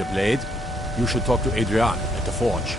need a blade, you should talk to Adrian at the forge.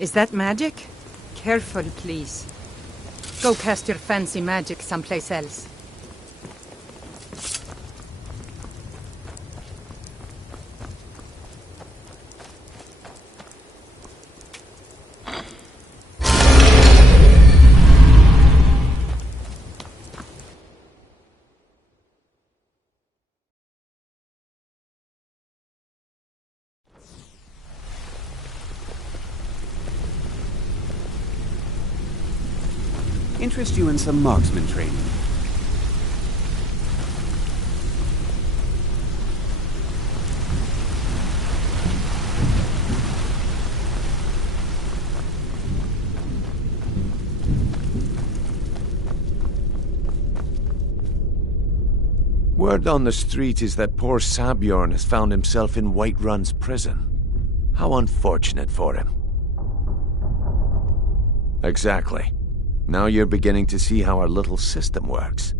Is that magic? Careful, please. Go cast your fancy magic someplace else. Interest you in some marksman training. Word on the street is that poor Sabjorn has found himself in Whiterun's prison. How unfortunate for him. Exactly. Now you're beginning to see how our little system works.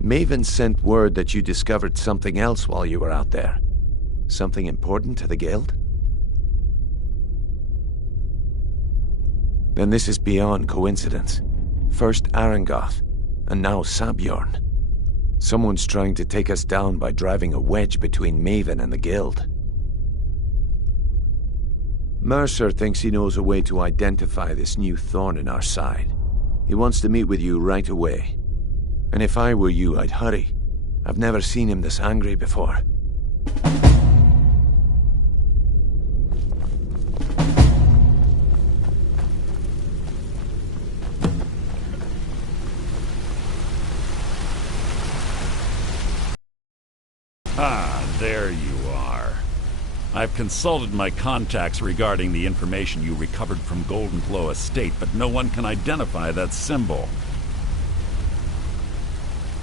Maven sent word that you discovered something else while you were out there. Something important to the guild? Then this is beyond coincidence. First Arangoth, and now Sabjorn. Someone's trying to take us down by driving a wedge between Maven and the guild. Mercer thinks he knows a way to identify this new thorn in our side. He wants to meet with you right away. And if I were you, I'd hurry. I've never seen him this angry before. Ah, there you are. I've consulted my contacts regarding the information you recovered from Golden Glow Estate, but no one can identify that symbol.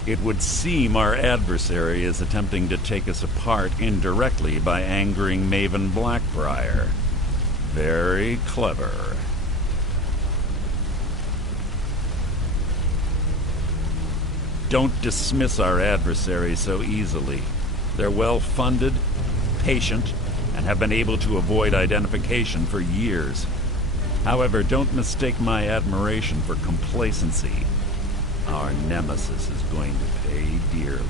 It would seem our adversary is attempting to take us apart indirectly by angering Maven Blackbriar. Very clever. Don't dismiss our adversary so easily. They're well-funded, patient, and have been able to avoid identification for years. However, don't mistake my admiration for complacency. Our nemesis is going to pay dearly.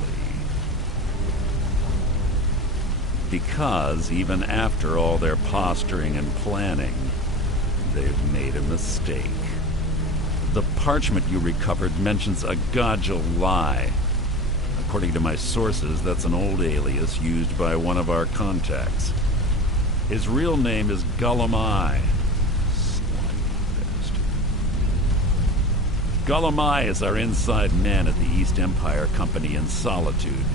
Because even after all their posturing and planning, they've made a mistake. The parchment you recovered mentions a Godja lie. According to my sources, that's an old alias used by one of our contacts. His real name is Gullumai. Slimy bastard. Gullumai is our inside man at the East Empire Company in Solitude.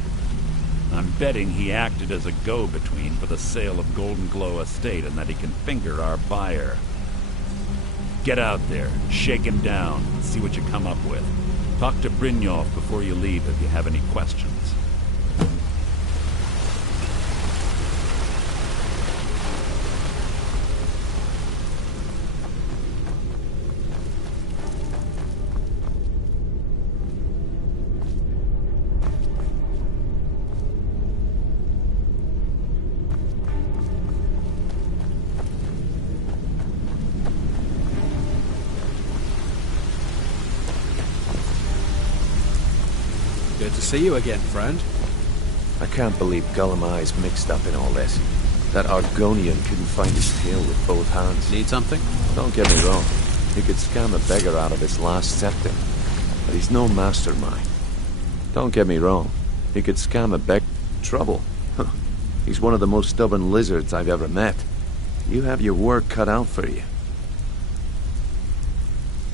I'm betting he acted as a go-between for the sale of Golden Glow Estate and that he can finger our buyer. Get out there, shake him down, and see what you come up with. Talk to Brynjolf before you leave if you have any questions. Good to see you again, friend. I can't believe Gullumai's mixed up in all this. That Argonian couldn't find his tail with both hands. Need something? Don't get me wrong. He could scam a beggar out of his last septim. But he's no mastermind. Don't get me wrong. He could scam a beggar. Trouble. He's one of the most stubborn lizards I've ever met. You have your work cut out for you.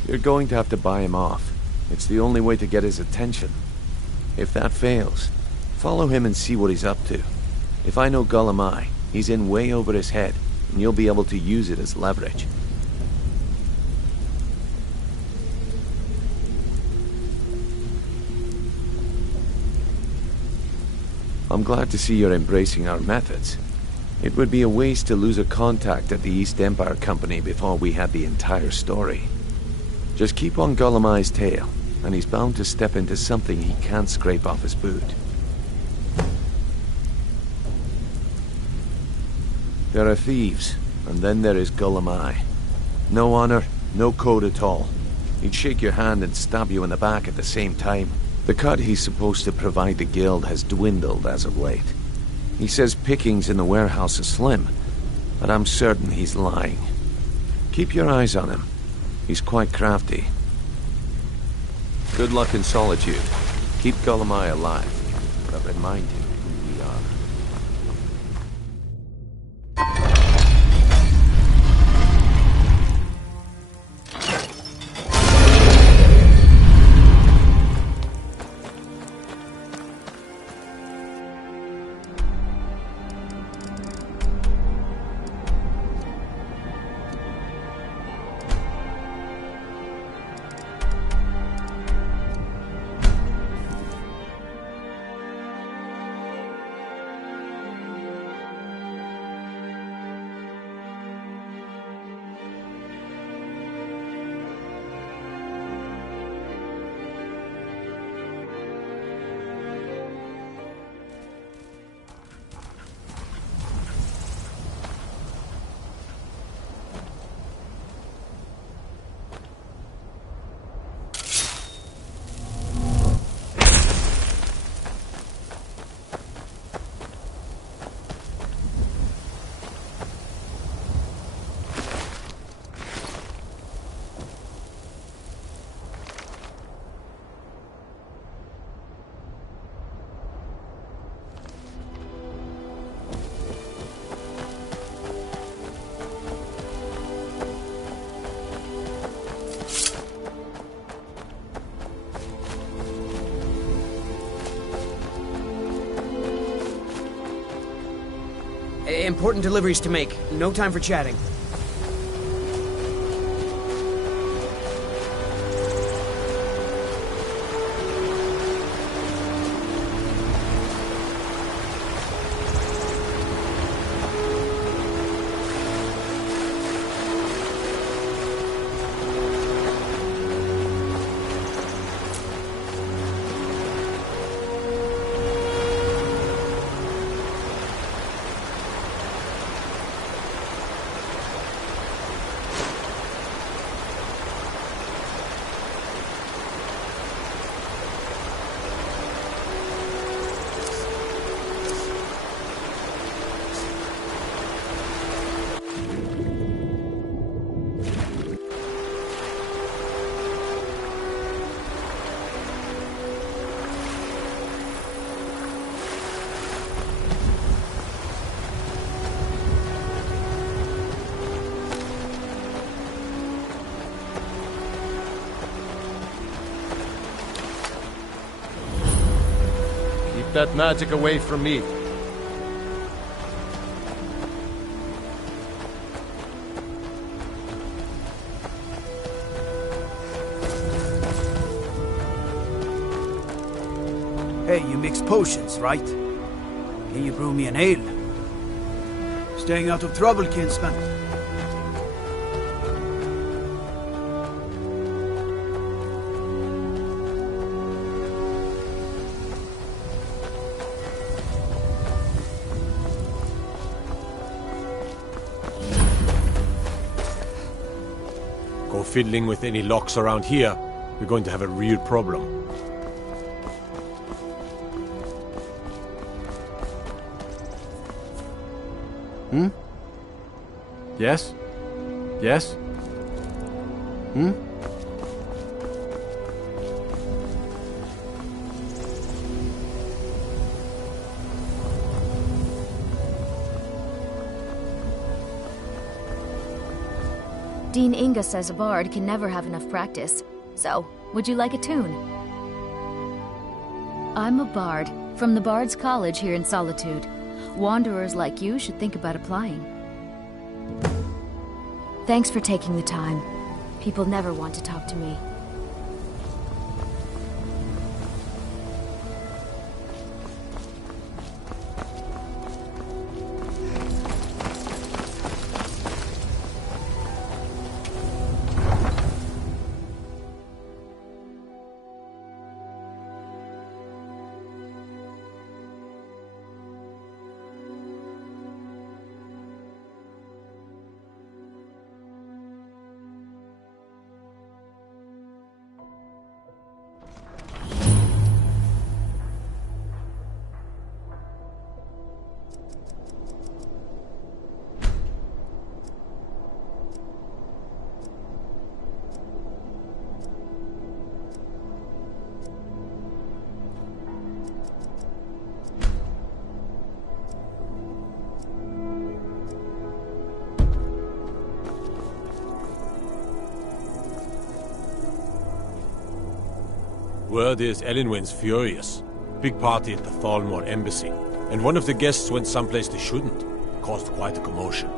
You're going to have to buy him off. It's the only way to get his attention. If that fails, follow him and see what he's up to. If I know Gullumai, he's in way over his head, and you'll be able to use it as leverage. I'm glad to see you're embracing our methods. It would be a waste to lose a contact at the East Empire Company before we had the entire story. Just keep on Gullumai's tail, and he's bound to step into something he can't scrape off his boot. There are thieves, and then there is Gullumai. No honor, no code at all. He'd shake your hand and stab you in the back at the same time. The cut he's supposed to provide the guild has dwindled as of late. He says pickings in the warehouse are slim, but I'm certain he's lying. Keep your eyes on him. He's quite crafty. Good luck in solitude. Keep Gullumai alive, but remind him who we are. Important deliveries to make. No time for chatting. that magic away from me. Hey, you mix potions, right? Can you brew me an ale? Staying out of trouble, kinsman. Go fiddling with any locks around here, we're going to have a real problem. Yes? Yes? Dean Inga says a bard can never have enough practice. So, would you like a tune? I'm a bard, from the Bard's College here in Solitude. Wanderers like you should think about applying. Thanks for taking the time. People never want to talk to me. Word is Elenwen's furious. Big party at the Thalmor embassy. And one of the guests went someplace they shouldn't. Caused quite a commotion.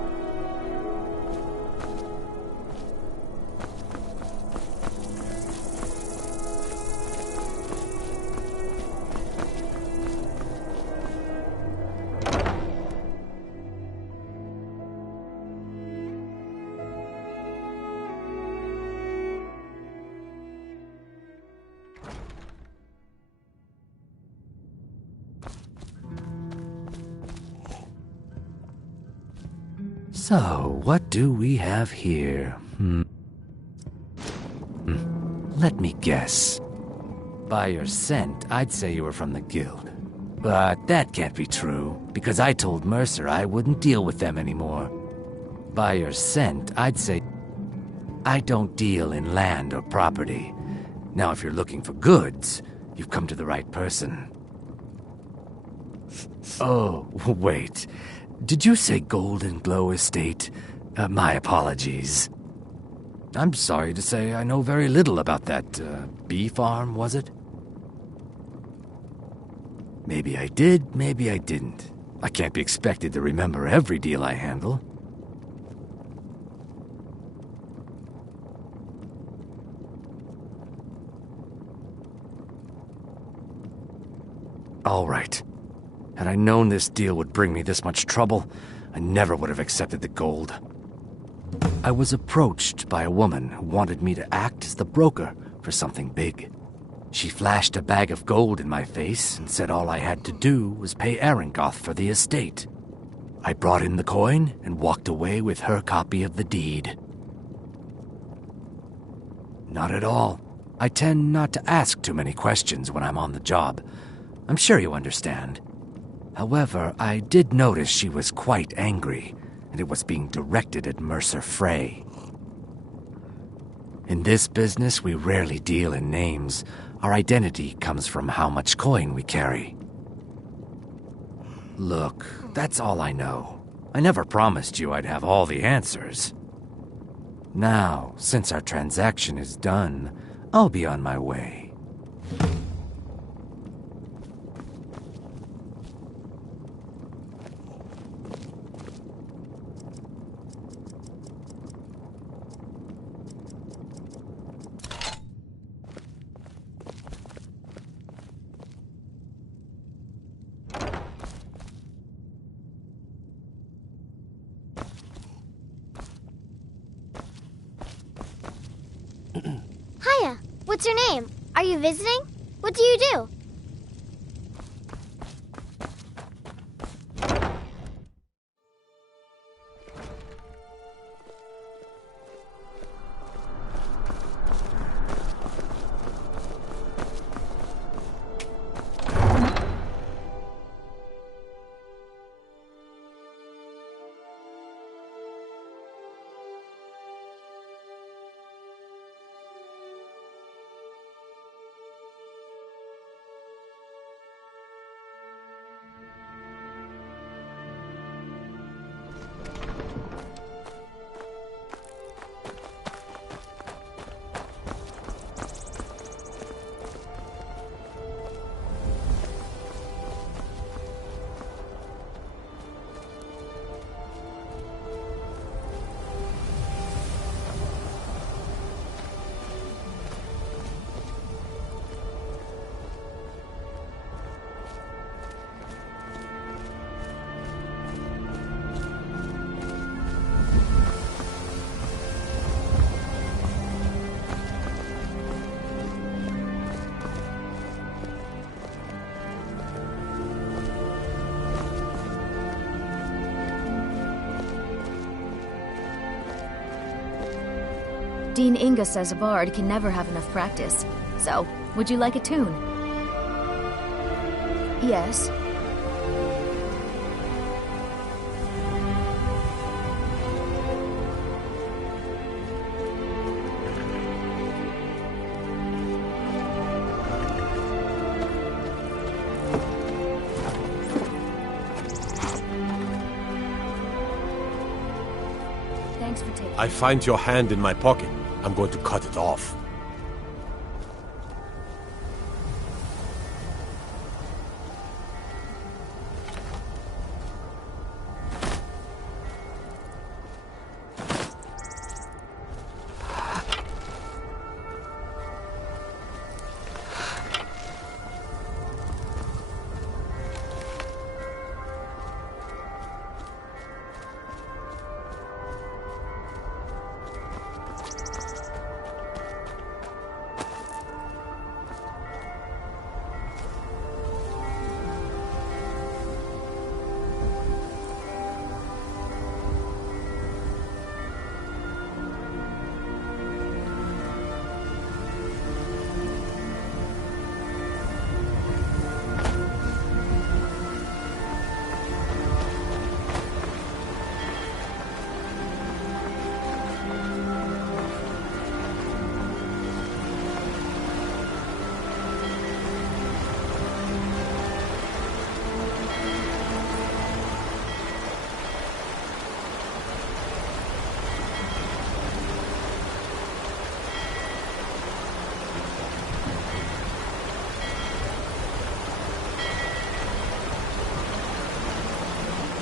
So, what do we have here? Let me guess. By your scent, I'd say you were from the guild. But that can't be true, because I told Mercer I wouldn't deal with them anymore. By your scent, I'd say I don't deal in land or property. Now, if you're looking for goods, you've come to the right person. Oh, wait. Did you say Golden Glow Estate? My apologies. I'm sorry to say I know very little about that, bee farm, was it? Maybe I did, maybe I didn't. I can't be expected to remember every deal I handle. All right. Had I known this deal would bring me this much trouble, I never would have accepted the gold. I was approached by a woman who wanted me to act as the broker for something big. She flashed a bag of gold in my face and said all I had to do was pay Arangoth for the estate. I brought in the coin and walked away with her copy of the deed. Not at all. I tend not to ask too many questions when I'm on the job. I'm sure you understand. However, I did notice she was quite angry, and it was being directed at Mercer Frey. In this business, we rarely deal in names. Our identity comes from how much coin we carry. Look, that's all I know. I never promised you I'd have all the answers. Now, since our transaction is done, I'll be on my way. What's your name? Are you visiting? What do you do? Dean Inga says a bard can never have enough practice. So, would you like a tune? Yes. Thanks for taking. I find your hand in my pocket. I'm going to cut it off.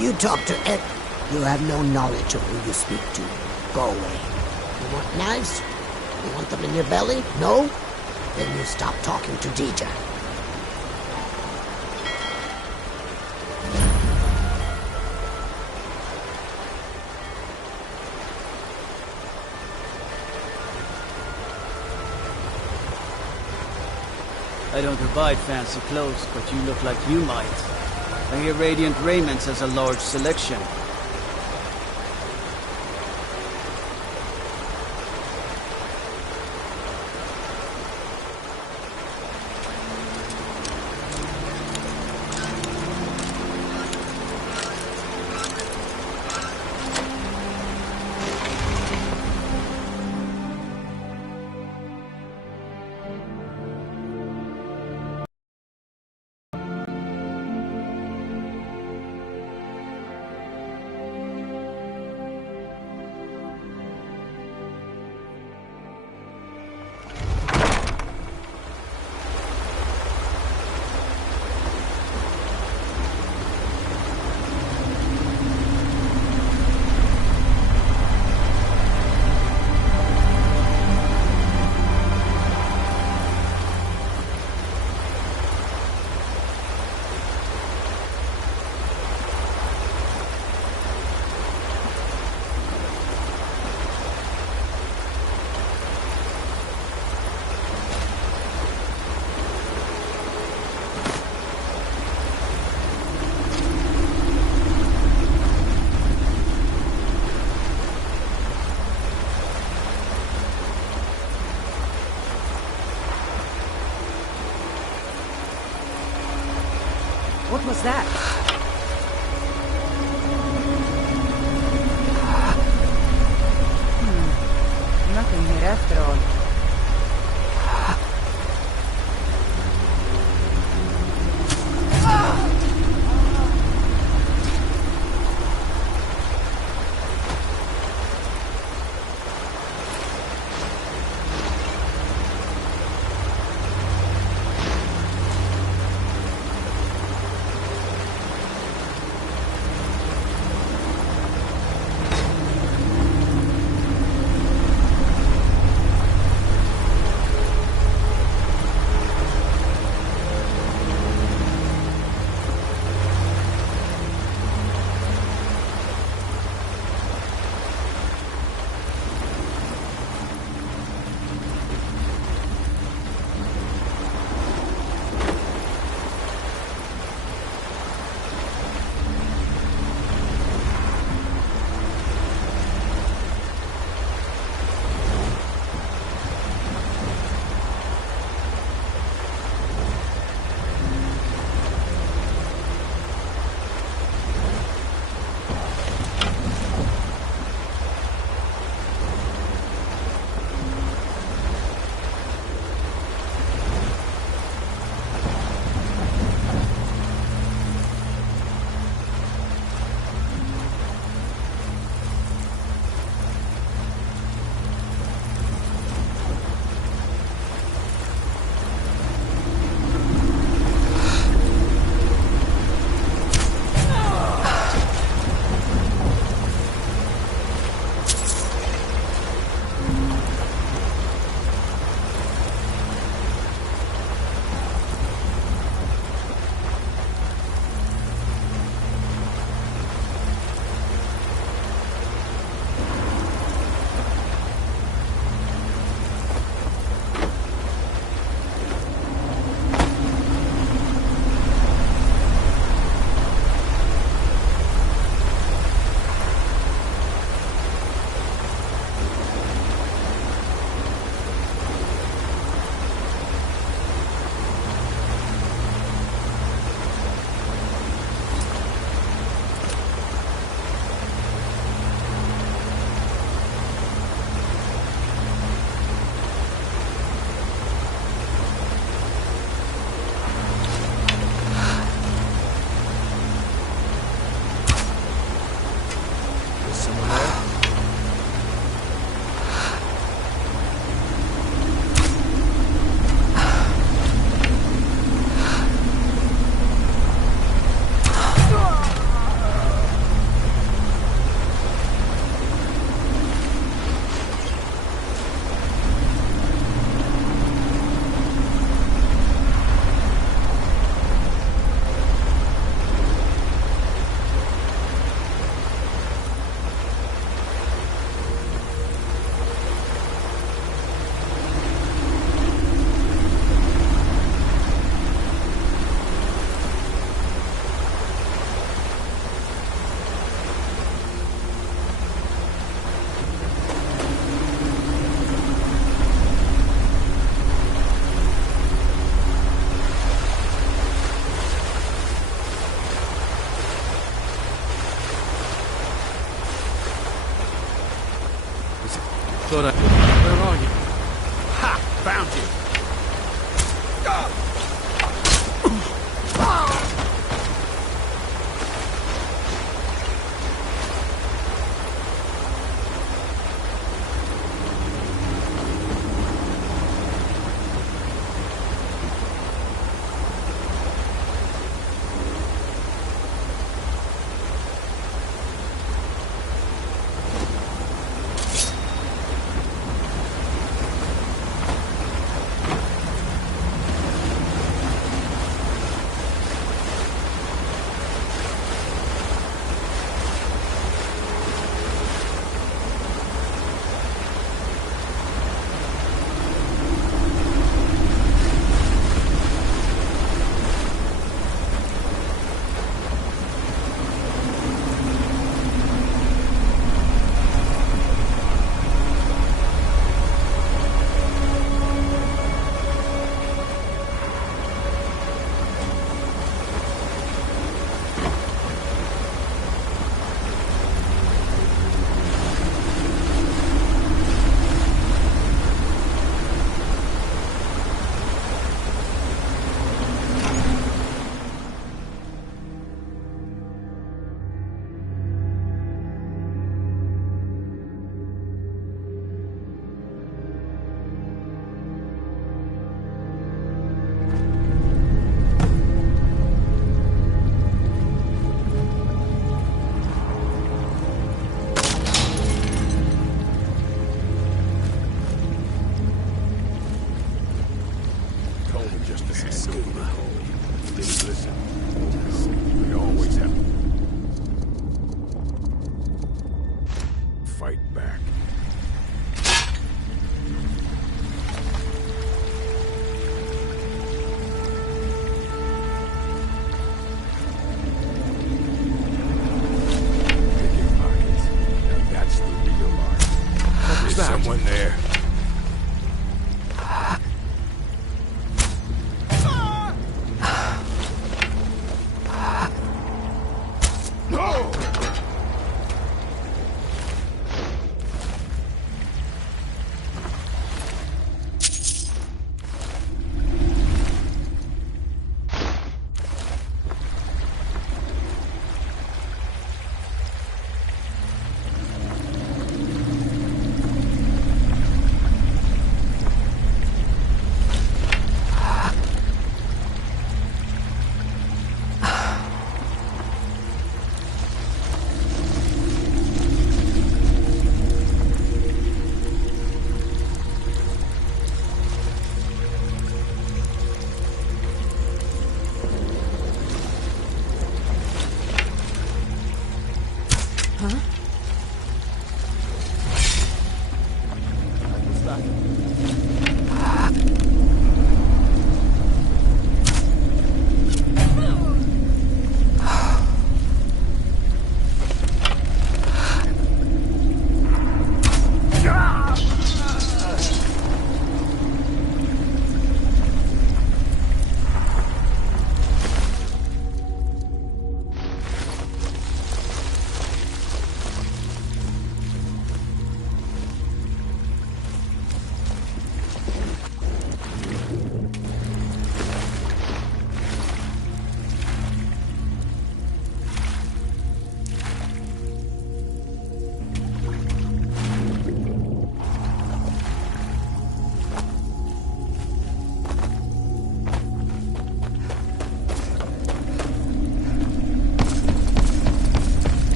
You talk to Ed. You have no knowledge of who you speak to. Go away. You want knives? You want them in your belly? No? Then you stop talking to Dija. I don't provide fancy clothes, but you look like you might. I hear Radiant Raiments has a large selection. was that? Nothing here after all. Thought I... Where are you? Ha! Found you! someone there.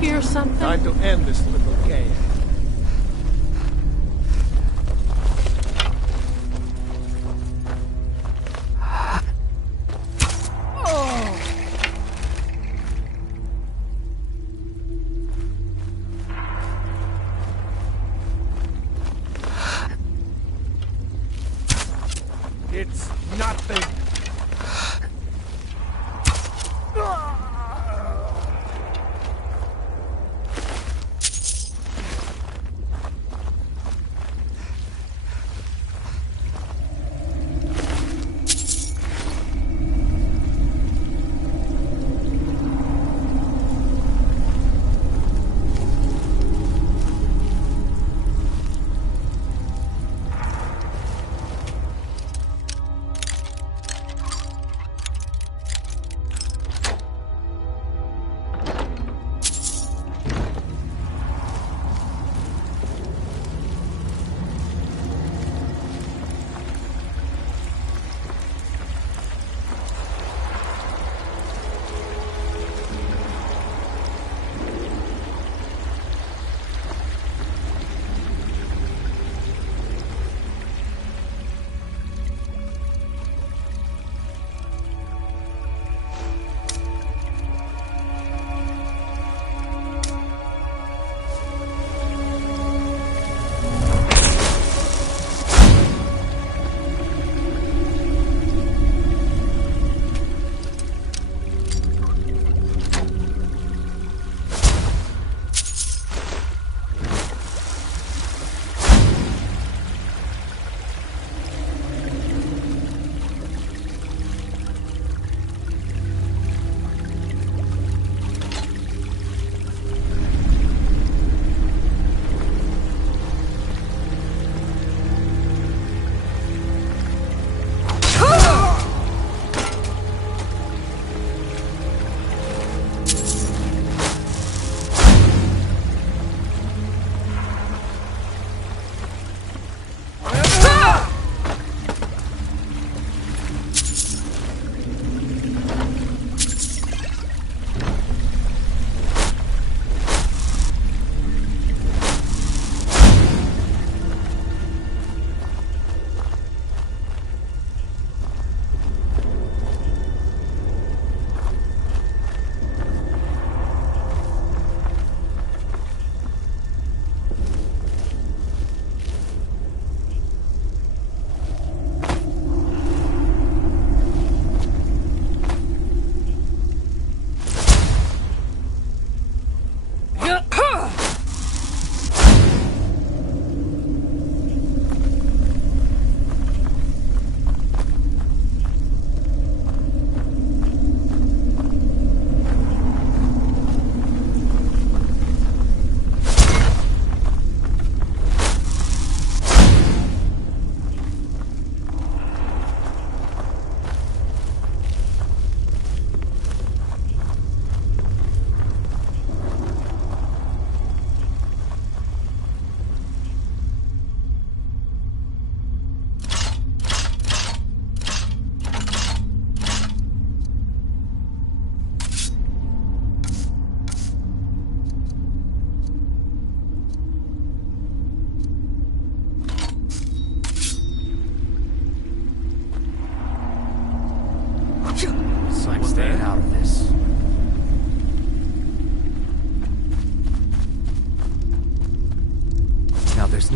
Hear something? Time to end this little game.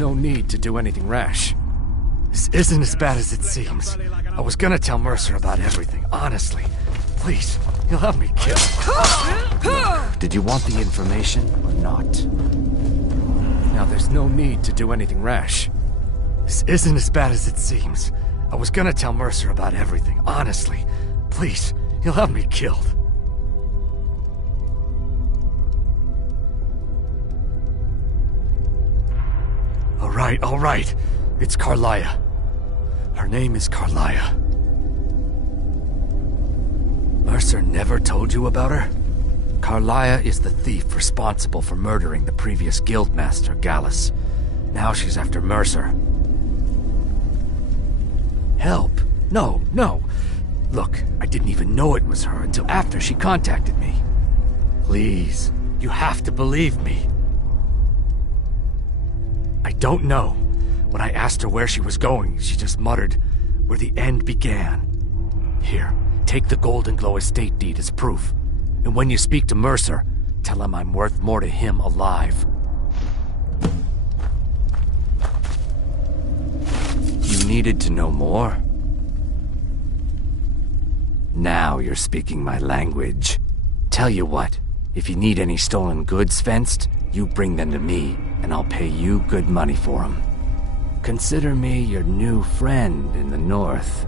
no need to do anything rash. This isn't as bad as it seems. I was gonna tell Mercer about everything, honestly. Please, you'll have me killed. Did you want the information or not? Now there's no need to do anything rash. This isn't as bad as it seems. I was gonna tell Mercer about everything, honestly. Please, you'll have me killed. All right. It's Carlia. Her name is Carlia. Mercer never told you about her? Carlia is the thief responsible for murdering the previous guildmaster, Gallus. Now she's after Mercer. Help? No. Look, I didn't even know it was her until after she contacted me. Please, you have to believe me. I don't know. When I asked her where she was going, she just muttered, "Where the end began." Here, take the Golden Glow estate deed as proof. And when you speak to Mercer, tell him I'm worth more to him alive. You needed to know more? Now you're speaking my language. Tell you what, if you need any stolen goods fenced, you bring them to me, and I'll pay you good money for them. Consider me your new friend in the north.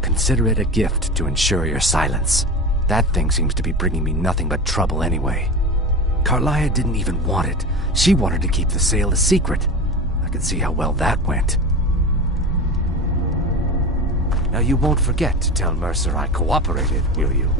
Consider it a gift to ensure your silence. That thing seems to be bringing me nothing but trouble anyway. Carlia didn't even want it. She wanted to keep the sale a secret. I can see how well that went. Now you won't forget to tell Mercer I cooperated, will you?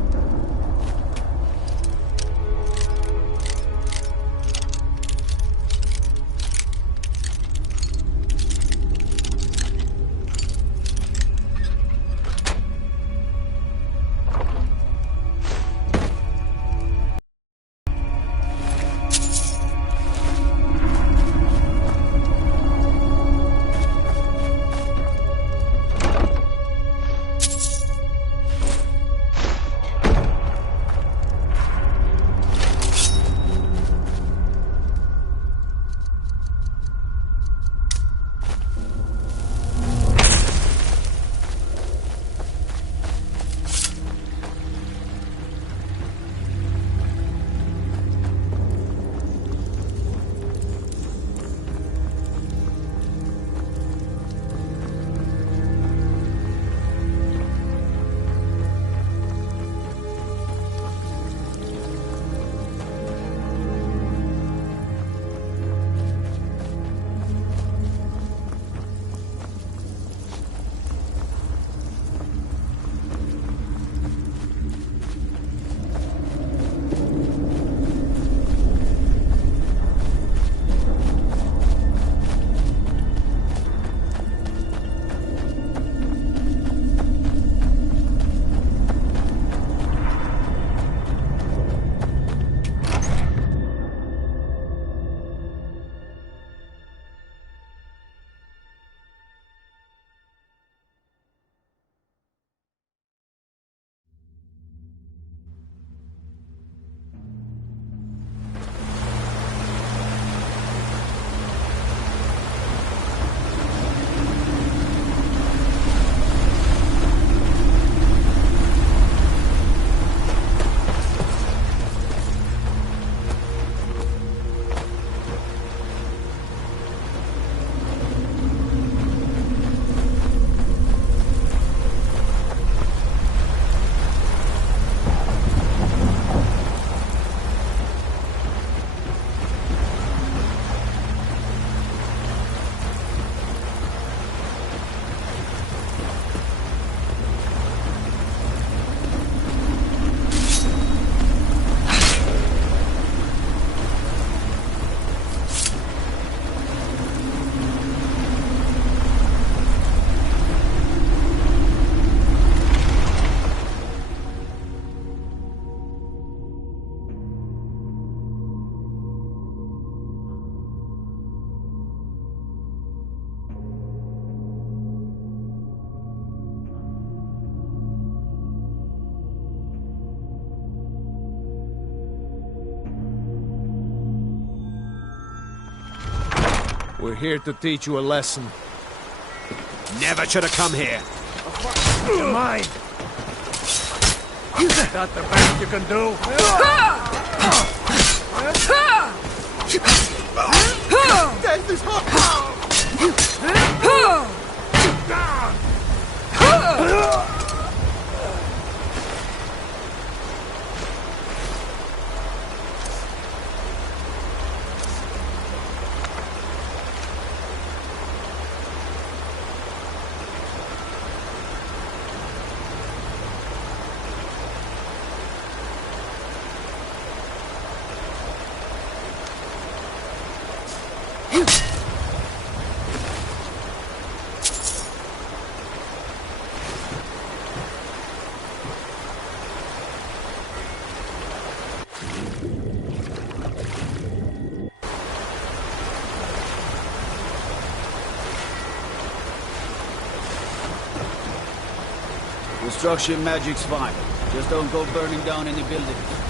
We're here to teach you a lesson. Never should have come here. You're mine. Is that the best you can do? Death is hot! Destruction magic's fine. Just don't go burning down any buildings.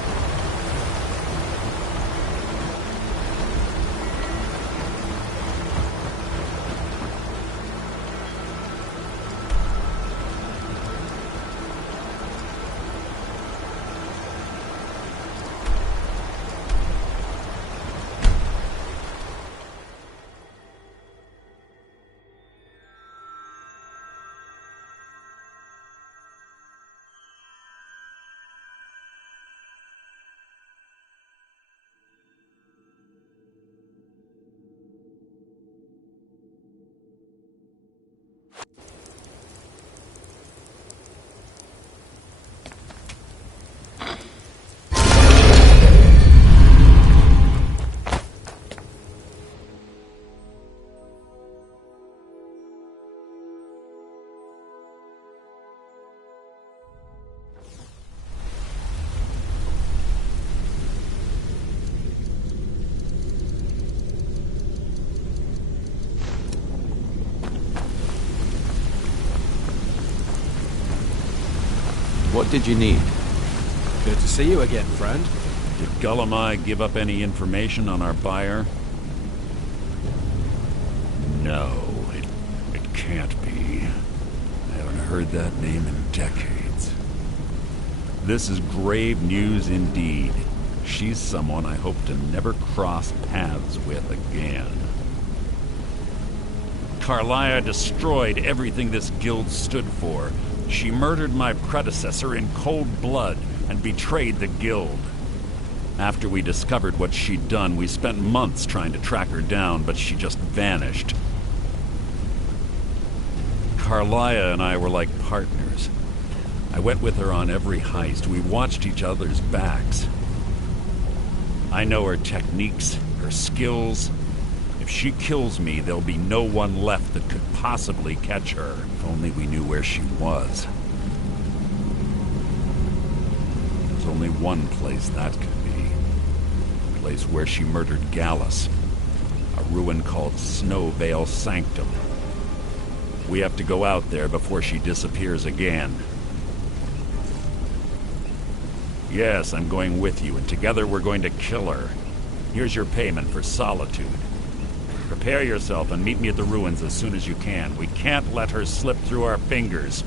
What did you need? Good to see you again, friend. Did Gullamai give up any information on our buyer? No, it can't be. I haven't heard that name in decades. This is grave news indeed. She's someone I hope to never cross paths with again. Carlia destroyed everything this guild stood for. She murdered my predecessor in cold blood and betrayed the guild. After we discovered what she'd done, we spent months trying to track her down, but she just vanished. Carlia and I were like partners. I went with her on every heist. We watched each other's backs. I know her techniques, her skills. If she kills me, there'll be no one left that could possibly catch her. If only we knew where she was. There's only one place that could be. A place where she murdered Gallus. A ruin called Snowvale Sanctum. We have to go out there before she disappears again. Yes, I'm going with you, and together we're going to kill her. Here's your payment for solitude. Prepare yourself and meet me at the ruins as soon as you can. We can't let her slip through our fingers.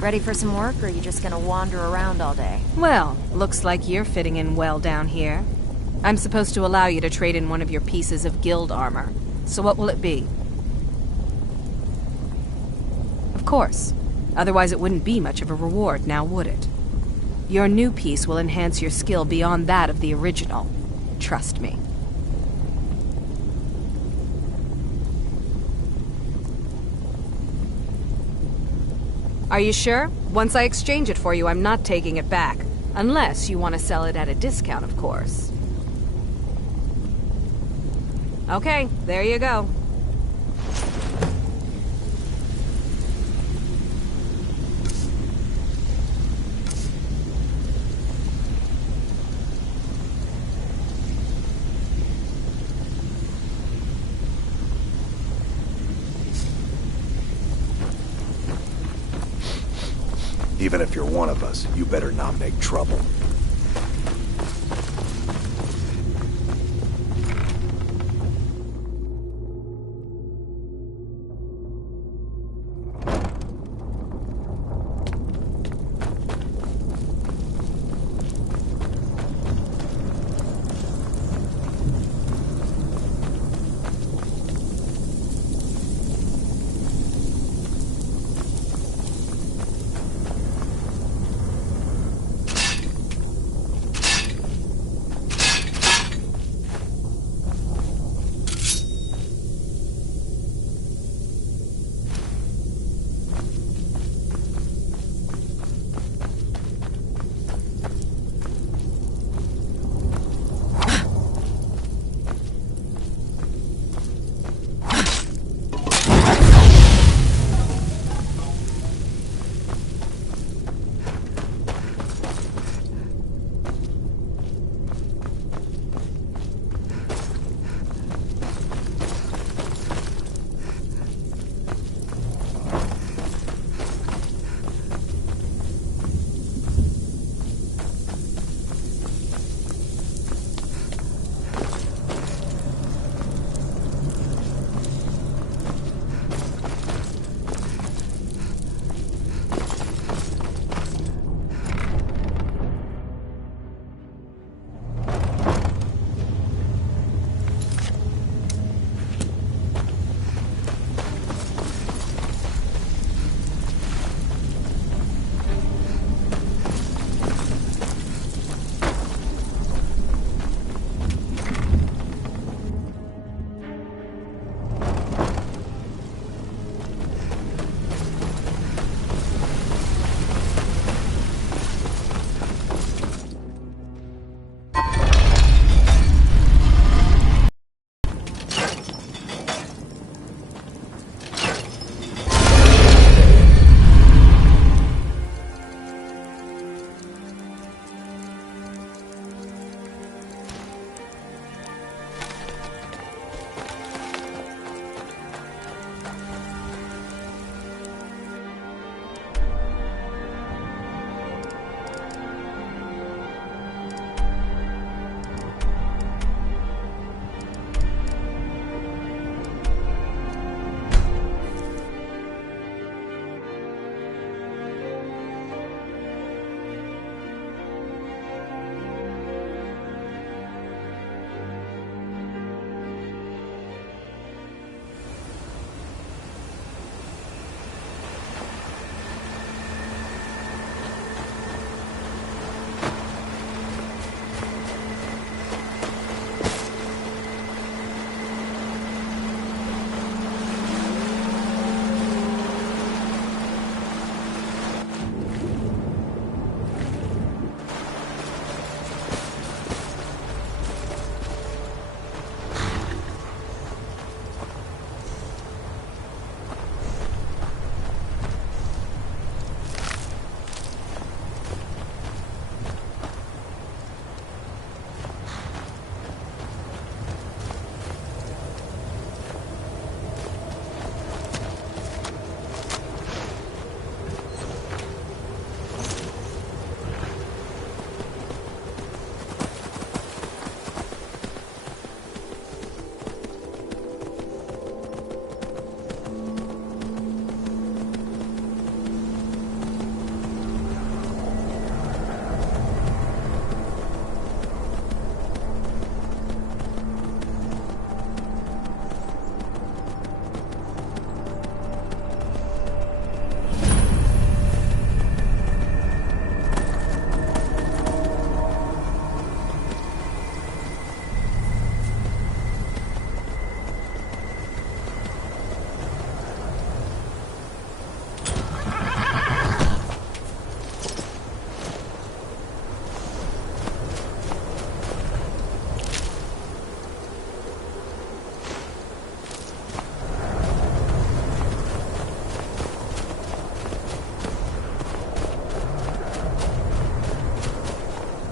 Ready for some work, or are you just gonna wander around all day? Well, looks like you're fitting in well down here. I'm supposed to allow you to trade in one of your pieces of guild armor. So what will it be? Of course. Otherwise it wouldn't be much of a reward, now would it? Your new piece will enhance your skill beyond that of the original. Trust me. Are you sure? Once I exchange it for you, I'm not taking it back. Unless you want to sell it at a discount, of course. Okay, there you go. Even if you're one of us, you better not make trouble.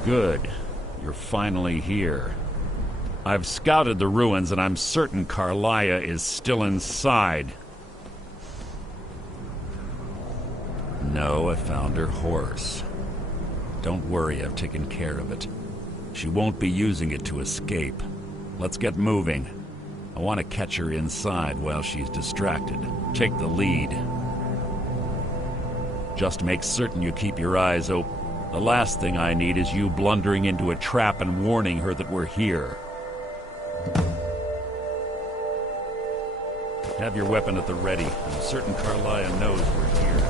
Good. You're finally here. I've scouted the ruins, and I'm certain Carlia is still inside. No, I found her horse. Don't worry, I've taken care of it. She won't be using it to escape. Let's get moving. I want to catch her inside while she's distracted. Take the lead. Just make certain you keep your eyes open. The last thing I need is you blundering into a trap and warning her that we're here. Have your weapon at the ready. I'm certain Carlia knows we're here.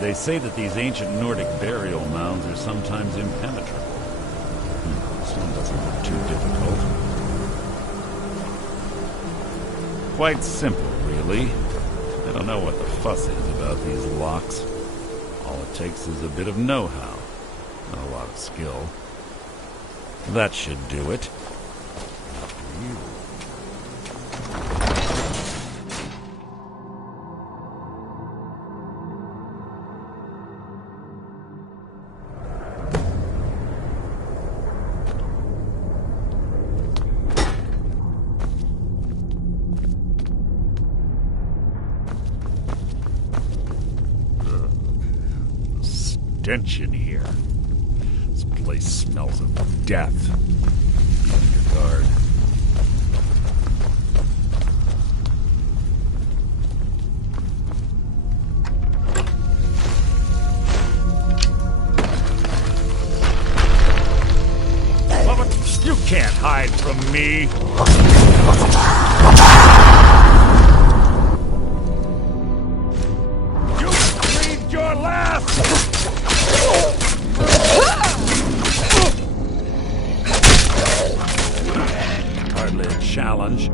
They say that these ancient Nordic burial mounds are sometimes impenetrable. This one doesn't look too difficult. Quite simple, really. I don't know what the fuss is about these locks. All it takes is a bit of know-how, not a lot of skill. That should do it. After you. Stench in here. This place smells of death. Be on your guard. You can't hide from me. You breathed your last. Hardly a challenge.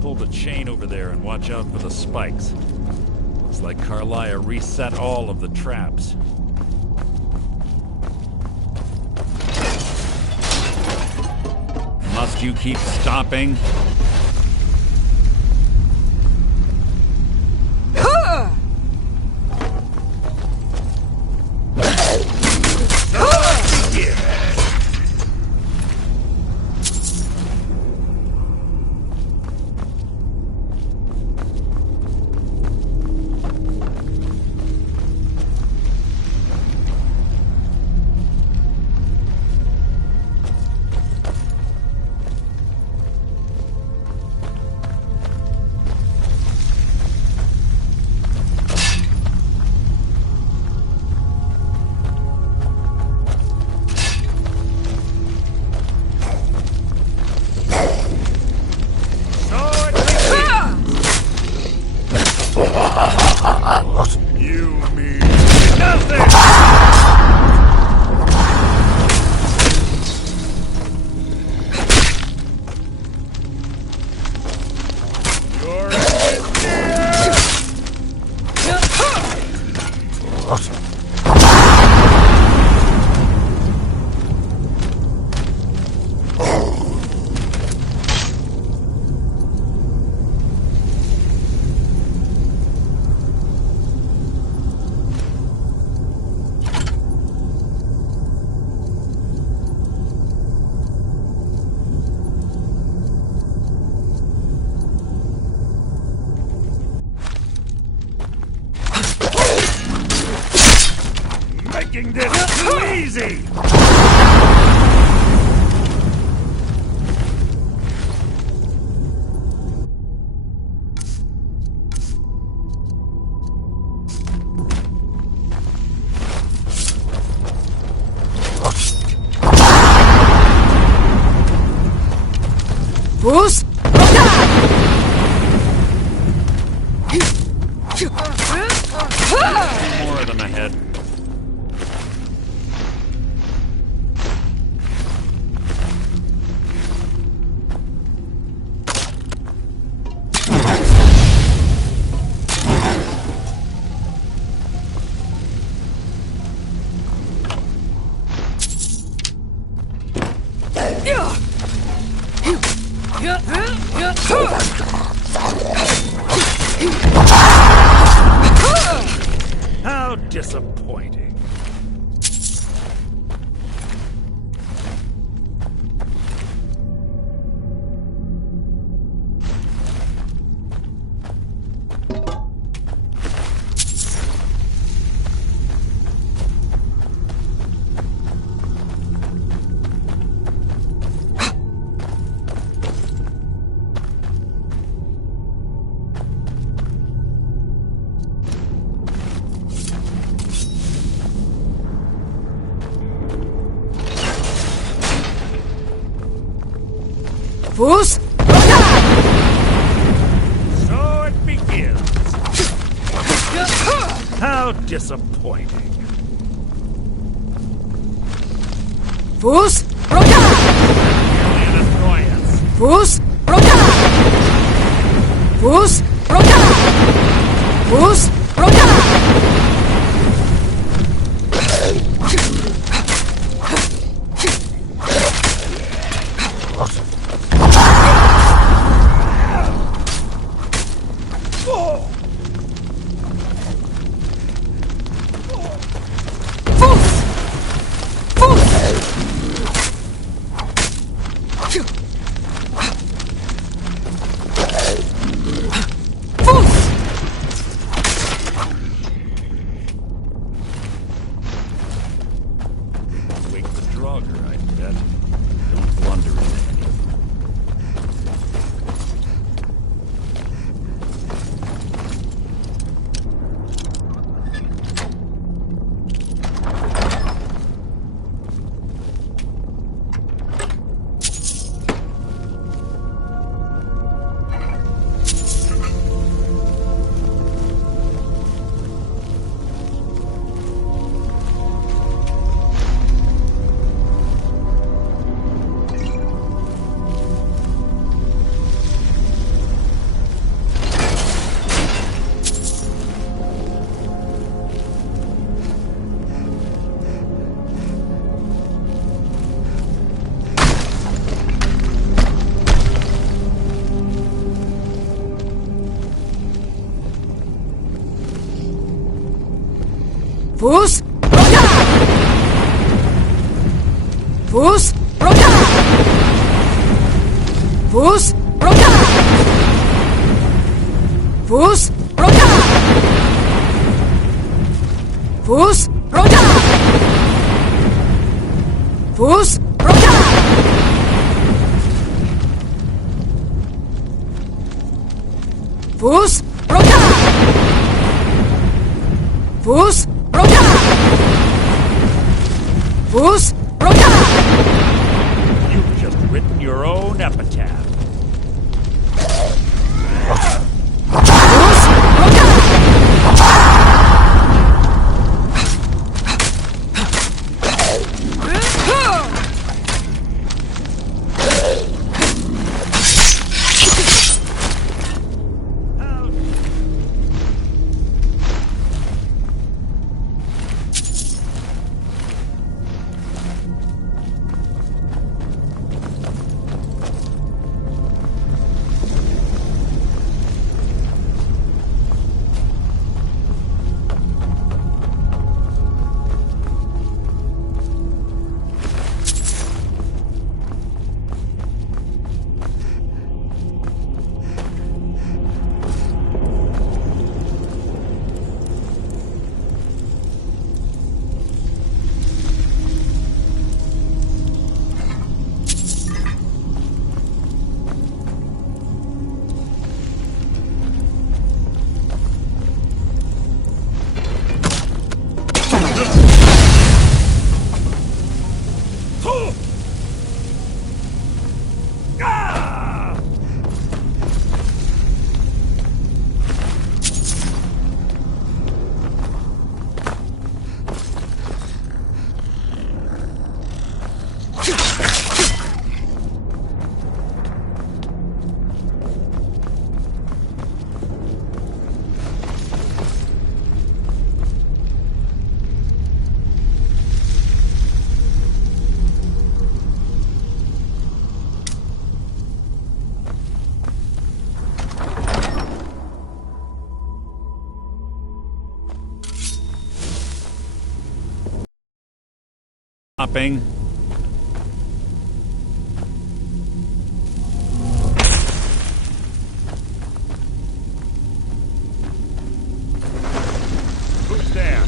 Pull the chain over there and watch out for the spikes. Looks like Carlia reset all of the traps. Must you keep stopping? easy! Bruce? More of them ahead. How disappointing. Bruce? So it begins. How disappointing. Bruce? Merely an annoyance. Bruce? Bruce? Bruce? Wake the Draugr, I bet. Don't blunder into any of them. Bruce? Bruce? Bruce? Bruce? Bruce? Bruce? Bruce? Bruce? Bruce? You've just written your own epitaph. Stopping. Who's there?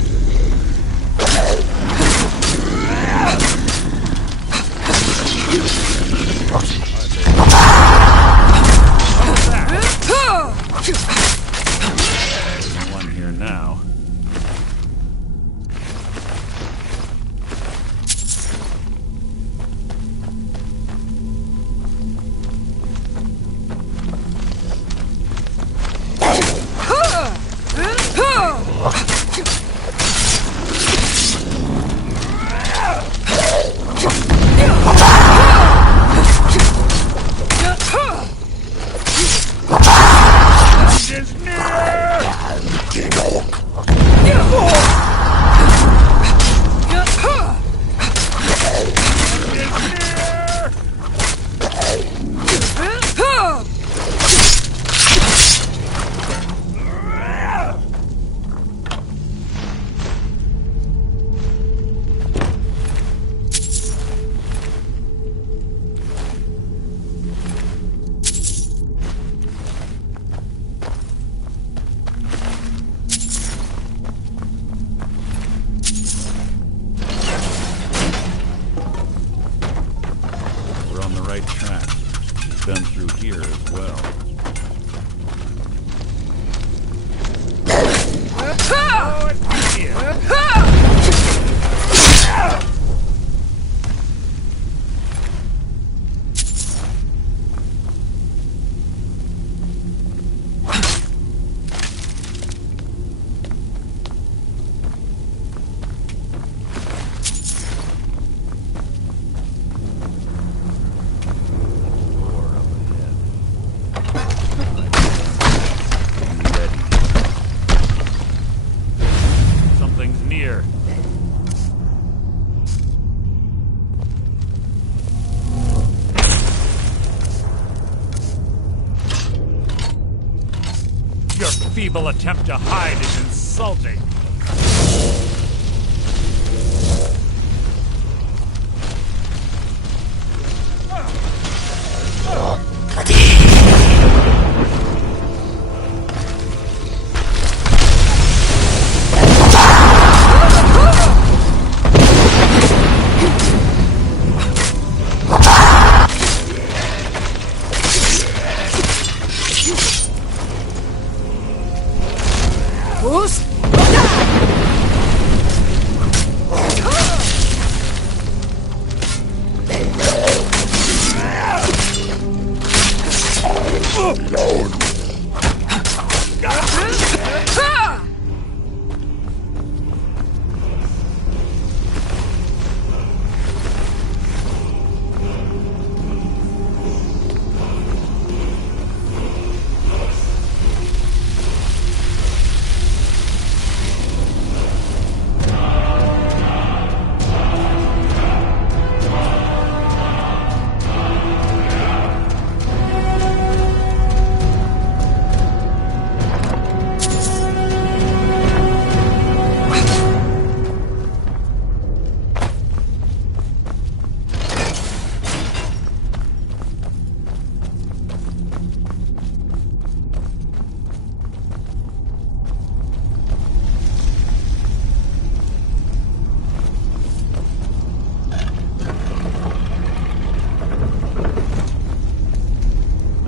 One here now. Been through here as well. Oh, it's here. Your feeble attempt to hide is insulting.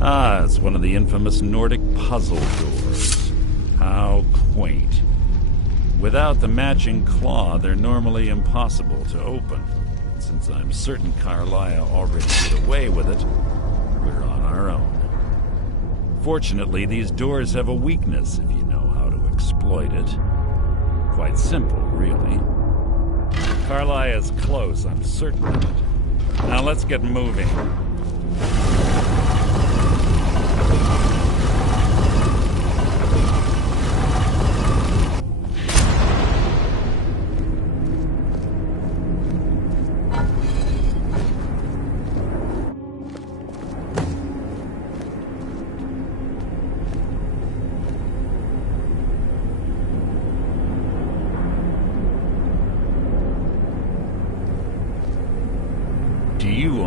Ah, it's one of the infamous Nordic puzzle doors. How quaint. Without the matching claw, they're normally impossible to open. Since I'm certain Carlia already did away with it, we're on our own. Fortunately, these doors have a weakness if you know how to exploit it. Quite simple, really. Carlia is close, I'm certain of it. Now let's get moving.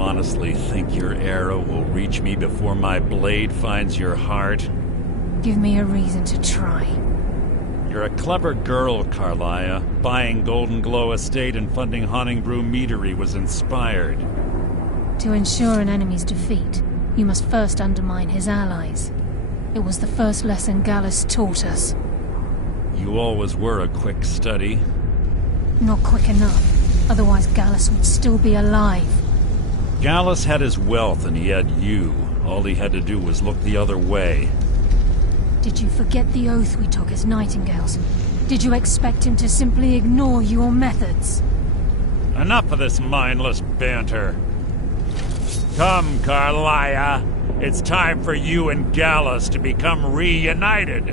honestly think your arrow will reach me before my blade finds your heart? Give me a reason to try. You're a clever girl, Carlia. Buying Golden Glow Estate and funding Honningbrew Meadery was inspired. To ensure an enemy's defeat, you must first undermine his allies. It was the first lesson Gallus taught us. You always were a quick study. Not quick enough. Otherwise Gallus would still be alive. Gallus had his wealth and he had you. All he had to do was look the other way. Did you forget the oath we took as Nightingales? Did you expect him to simply ignore your methods? Enough of this mindless banter. Come, Carlia. It's time for you and Gallus to become reunited.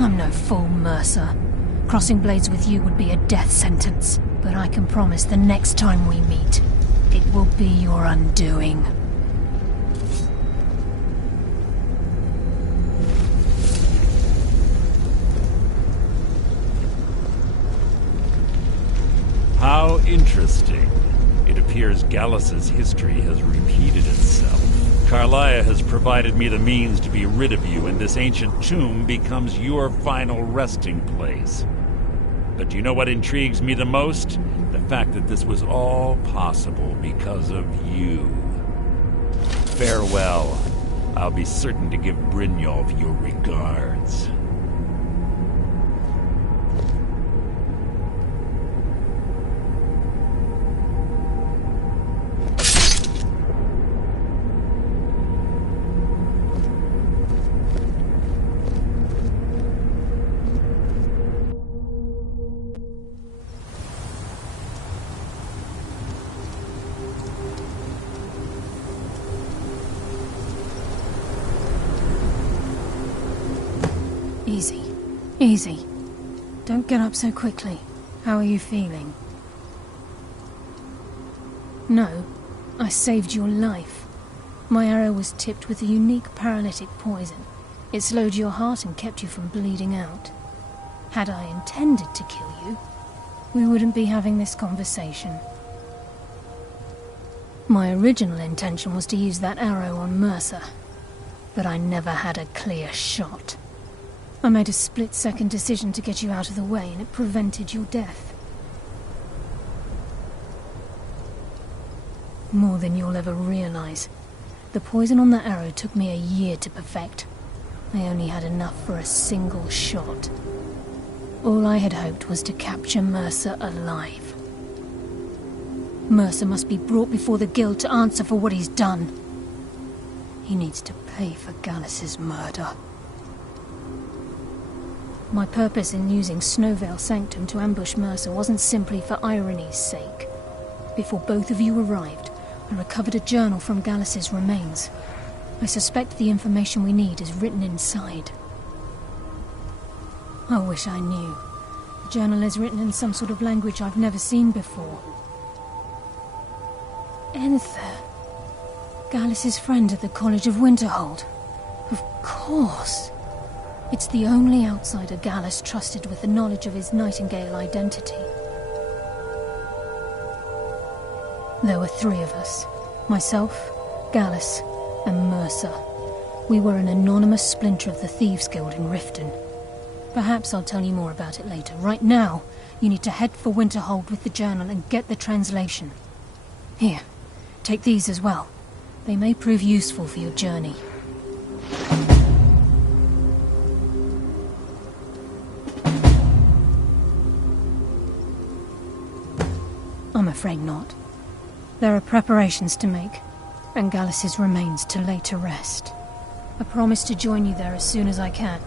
I'm no fool, Mercer. Crossing blades with you would be a death sentence. But I can promise the next time we meet, it will be your undoing. How interesting. It appears Gallus's history has repeated itself. Carlia has provided me the means to be rid of you, and this ancient tomb becomes your final resting place. But do you know what intrigues me the most? The fact that this was all possible because of you. Farewell. I'll be certain to give Brynjolf your regards. Easy. Easy. Don't get up so quickly. How are you feeling? No, I saved your life. My arrow was tipped with a unique paralytic poison. It slowed your heart and kept you from bleeding out. Had I intended to kill you, we wouldn't be having this conversation. My original intention was to use that arrow on Mercer, but I never had a clear shot. I made a split-second decision to get you out of the way, and it prevented your death. More than you'll ever realize. The poison on that arrow took me a year to perfect. I only had enough for a single shot. All I had hoped was to capture Mercer alive. Mercer must be brought before the Guild to answer for what he's done. He needs to pay for Gallus's murder. My purpose in using Snowvale Sanctum to ambush Mercer wasn't simply for irony's sake. Before both of you arrived, I recovered a journal from Gallus's remains. I suspect the information we need is written inside. I wish I knew. The journal is written in some sort of language I've never seen before. Enther. Gallus's friend at the College of Winterhold. Of course. It's the only outsider Gallus trusted with the knowledge of his Nightingale identity. There were three of us. Myself, Gallus, and Mercer. We were an anonymous splinter of the Thieves' Guild in Riften. Perhaps I'll tell you more about it later. Right now, you need to head for Winterhold with the journal and get the translation. Here, take these as well. They may prove useful for your journey. I'm afraid not. There are preparations to make, and Gallus's remains to lay to rest. I promise to join you there as soon as I can.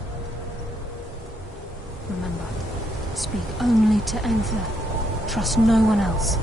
Remember, speak only to Enther. Trust no one else.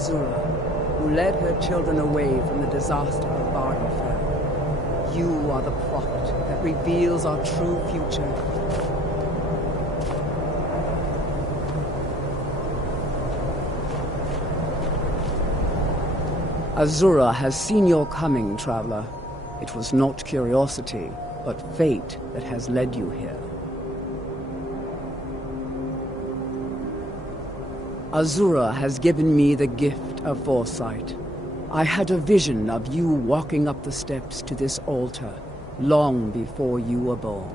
Azura, who led her children away from the disaster of Bardenfell. You are the prophet that reveals our true future. Azura has seen your coming, traveler. It was not curiosity, but fate that has led you here. Azura has given me the gift of foresight. I had a vision of you walking up the steps to this altar long before you were born.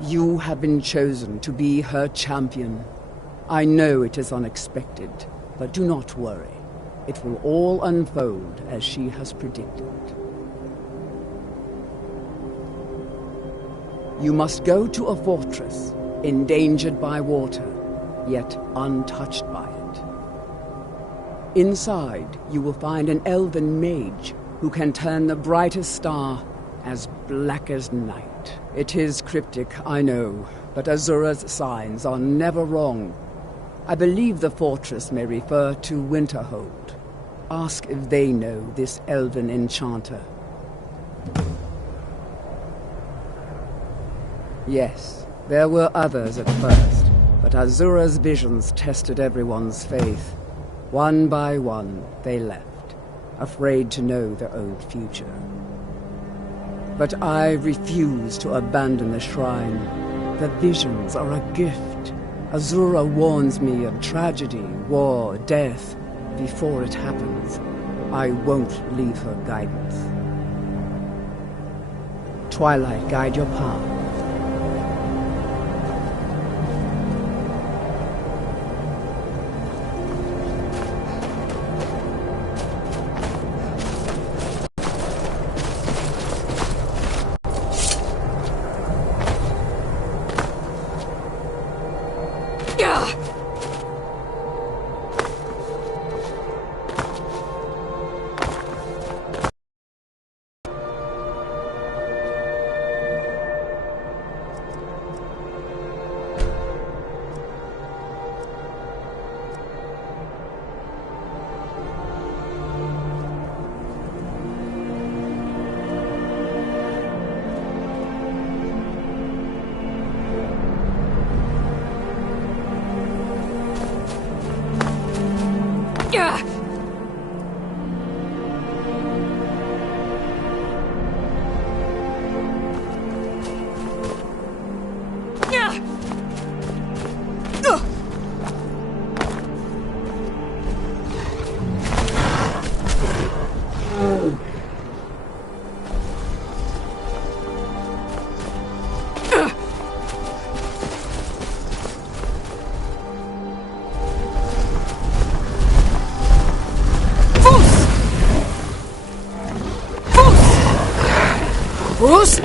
You have been chosen to be her champion. I know it is unexpected, but do not worry. It will all unfold as she has predicted. You must go to a fortress, endangered by water, yet untouched by it. Inside, you will find an elven mage who can turn the brightest star as black as night. It is cryptic, I know, but Azura's signs are never wrong. I believe the fortress may refer to Winterhold. Ask if they know this elven enchanter. Yes, there were others at first, but Azura's visions tested everyone's faith. One by one, they left, afraid to know their own future. But I refuse to abandon the shrine. The visions are a gift. Azura warns me of tragedy, war, death. Before it happens, I won't leave her guidance. Twilight, guide your path. Bruce!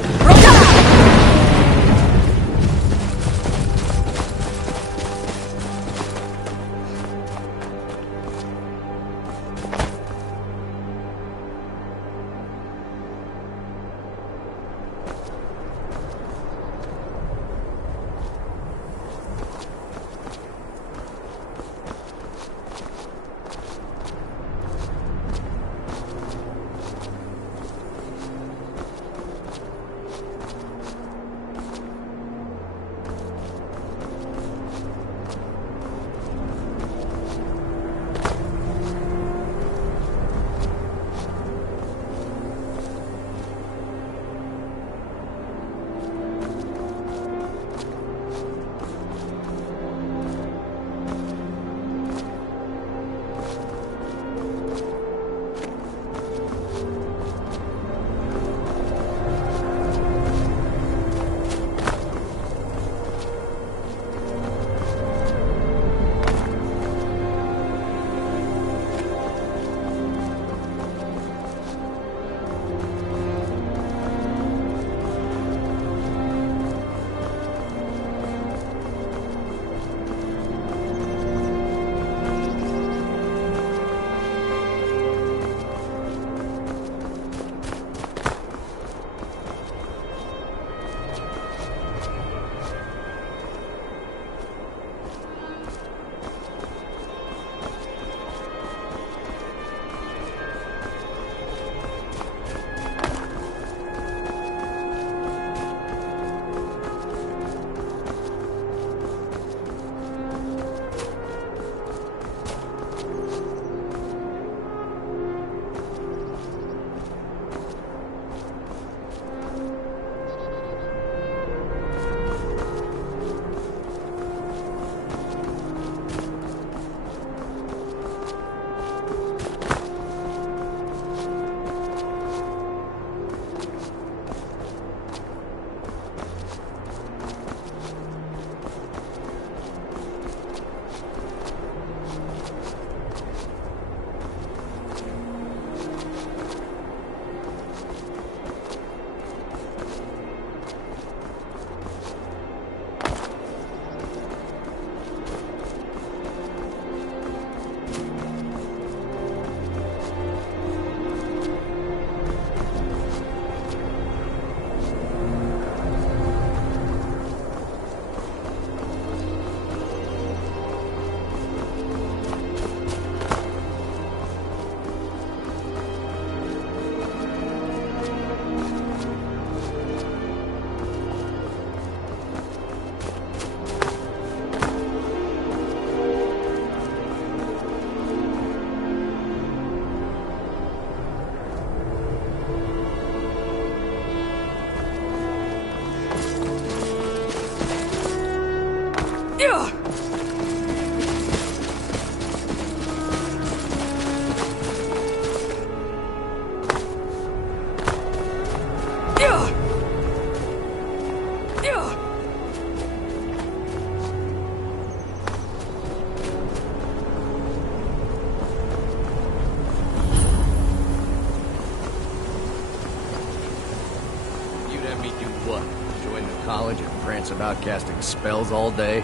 About casting spells all day.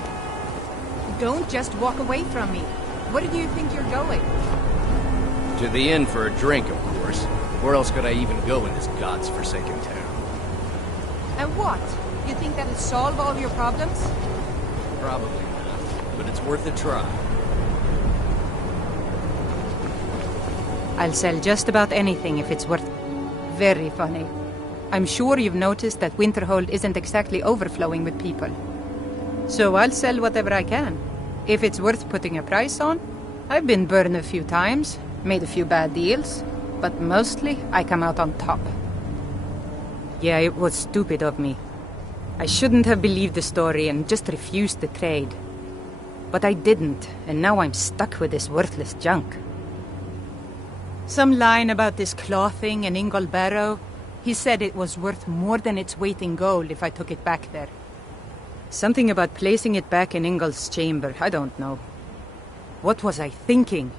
Don't just walk away from me. Where do you think you're going? To the inn for a drink, of course. Where else could I even go in this god's-forsaken town? And what? You think that'll solve all your problems? Probably not, but it's worth a try. I'll sell just about anything if it's worth... Very funny. I'm sure you've noticed that Winterhold isn't exactly overflowing with people. So I'll sell whatever I can. If it's worth putting a price on, I've been burned a few times, made a few bad deals, but mostly I come out on top. Yeah, it was stupid of me. I shouldn't have believed the story and just refused the trade. But I didn't, and now I'm stuck with this worthless junk. Some line about this clothing in Ingol Barrow. He said it was worth more than its weight in gold if I took it back there. Something about placing it back in Ingol's chamber, I don't know. What was I thinking?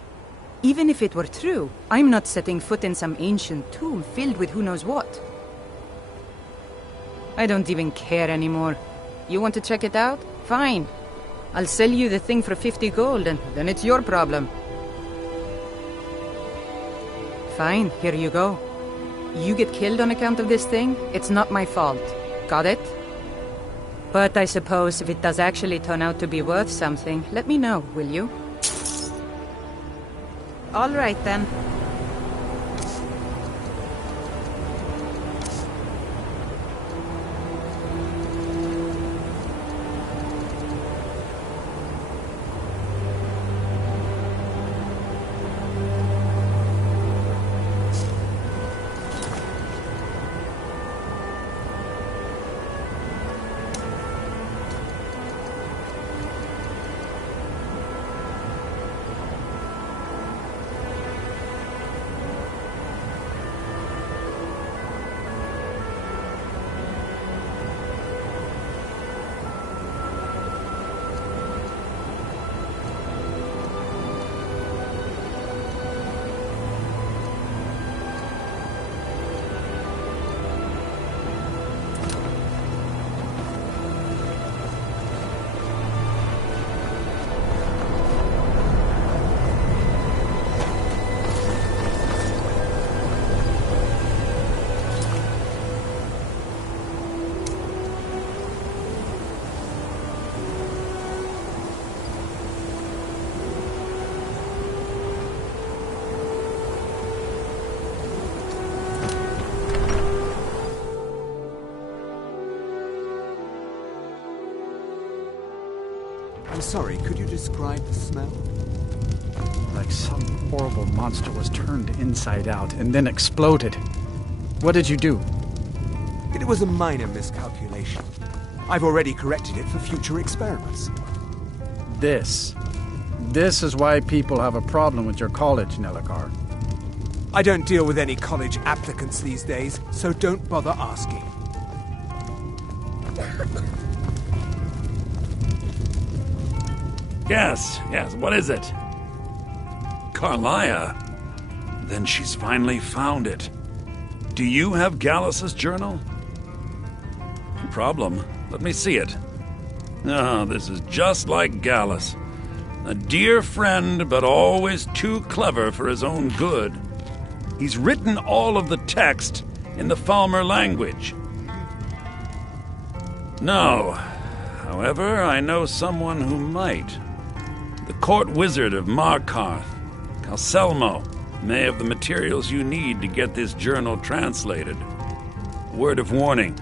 Even if it were true, I'm not setting foot in some ancient tomb filled with who knows what. I don't even care anymore. You want to check it out? Fine. I'll sell you the thing for 50 gold and then it's your problem. Fine, here you go. You get killed on account of this thing, it's not my fault. Got it? But I suppose if it does actually turn out to be worth something, let me know, will you? All right, then. I'm sorry, could you describe the smell? Like some horrible monster was turned inside out and then exploded. What did you do? It was a minor miscalculation. I've already corrected it for future experiments. This is why people have a problem with your college, Nellikar. I don't deal with any college applicants these days, so don't bother asking. Yes, what is it? Carlia? Then she's finally found it. Do you have Gallus's journal? No problem. Let me see it. Oh, this is just like Gallus. A dear friend, but always too clever for his own good. He's written all of the text in the Falmer language. No. However, I know someone who might. The court wizard of Markarth, Calselmo, may have the materials you need to get this journal translated. Word of warning,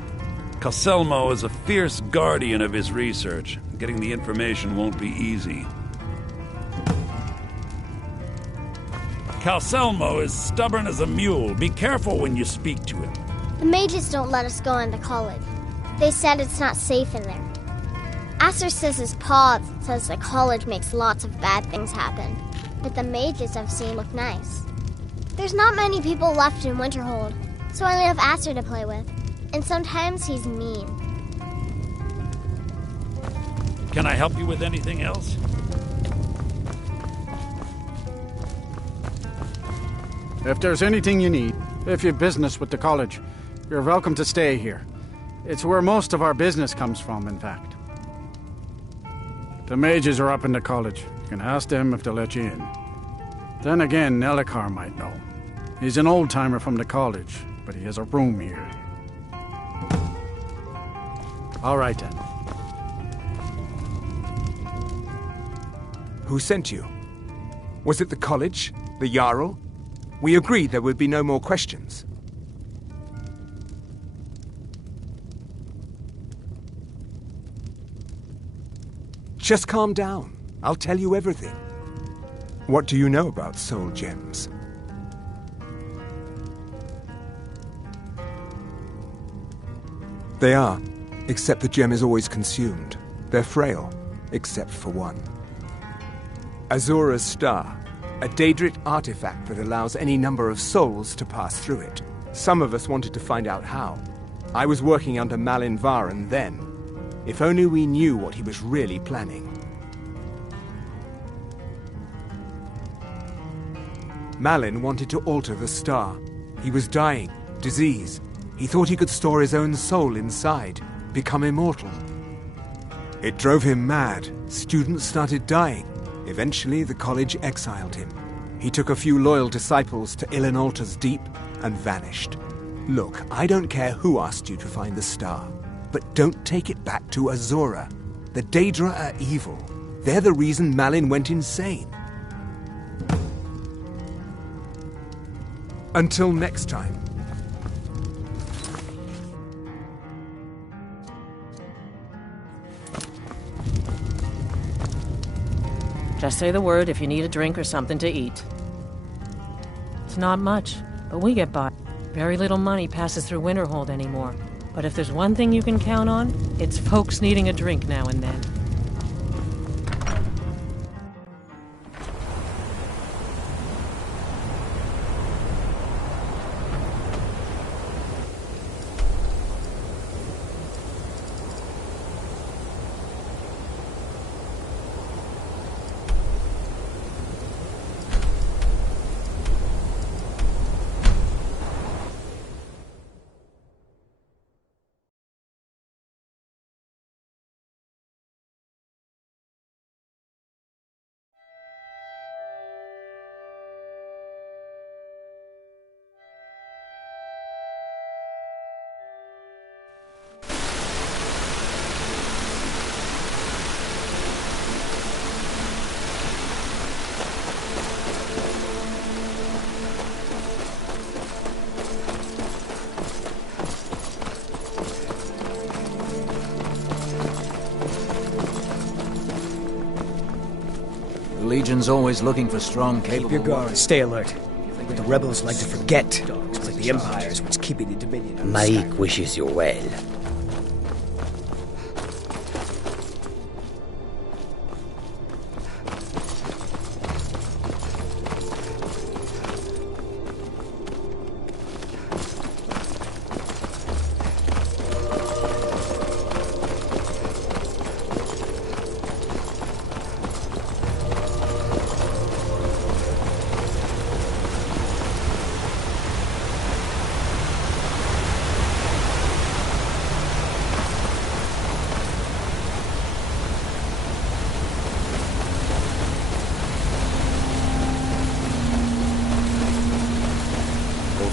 Calselmo is a fierce guardian of his research. Getting the information won't be easy. Calselmo is stubborn as a mule. Be careful when you speak to him. The mages don't let us go into college. They said it's not safe in there. Aster says his pa says the college makes lots of bad things happen, but the mages I've seen look nice. There's not many people left in Winterhold, so I only have Aster to play with, and sometimes he's mean. Can I help you with anything else? If there's anything you need, if you've business with the college, you're welcome to stay here. It's where most of our business comes from, in fact. The mages are up in the college. You can ask them if they'll let you in. Then again, Ellikar might know. He's an old-timer from the college, but he has a room here. All right, then. Who sent you? Was it the college? The Jarl? We agreed there would be no more questions. Just calm down. I'll tell you everything. What do you know about soul gems? They are, except the gem is always consumed. They're frail, except for one. Azura's Star, a Daedric artifact that allows any number of souls to pass through it. Some of us wanted to find out how. I was working under Malin Varen then. If only we knew what he was really planning. Malin wanted to alter the star. He was dying, disease. He thought he could store his own soul inside, become immortal. It drove him mad. Students started dying. Eventually, the college exiled him. He took a few loyal disciples to Ilinalta's Deep and vanished. Look, I don't care who asked you to find the star, but don't take it back to Azura. The Daedra are evil. They're the reason Malin went insane. Until next time. Just say the word if you need a drink or something to eat. It's not much, but we get by. Very little money passes through Winterhold anymore. But if there's one thing you can count on, it's folks needing a drink now and then. The Legion's always looking for strong, capable... Keep your guard. Stay alert. What the rebels like to forget is that the Empire is what's keeping the Dominion on Maik wishes you well.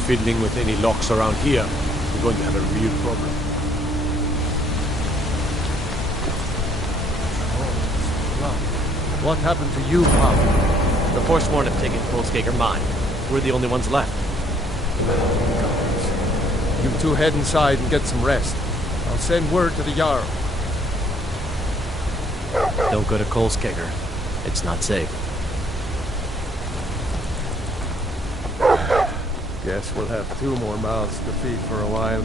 Fiddling with any locks around here, we're going to have a real problem. What happened to you, Pop? The Forsworn have taken Kolskager mine. We're the only ones left. You two head inside and get some rest. I'll send word to the Jarl. Don't go to Kolskager. It's not safe. Guess we'll have 2 more mouths to feed for a while.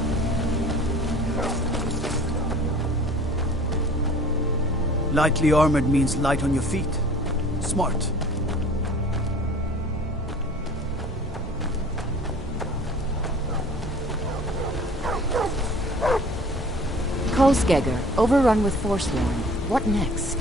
Lightly armored means light on your feet. Smart. Kolskegger, overrun with Forsworn. What next?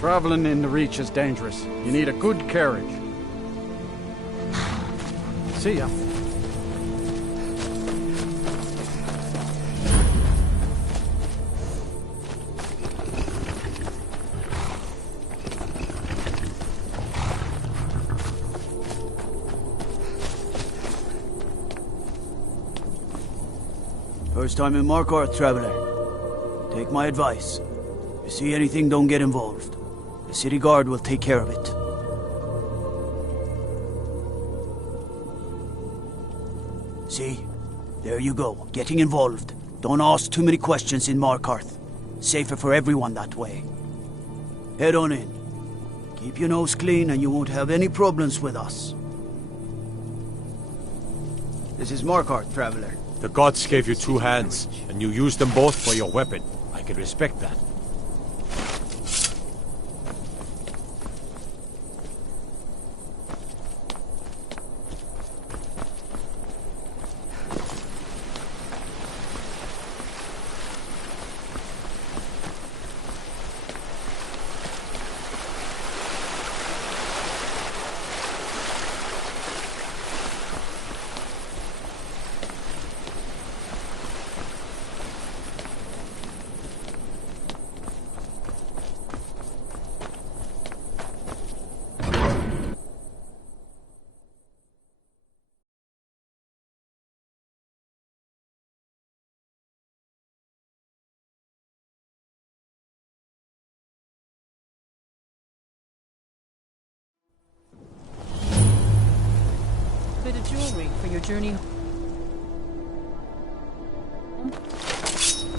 Traveling in the Reach is dangerous. You need a good carriage. See ya. First time in Markarth, traveler. Take my advice. If you see anything, don't get involved. The city guard will take care of it. See? There you go. Getting involved. Don't ask too many questions in Markarth. Safer for everyone that way. Head on in. Keep your nose clean and you won't have any problems with us. This is Markarth, traveler. The gods gave you 2 hands, and you used them both for your weapon. I can respect that. Bit of jewelry for your journey.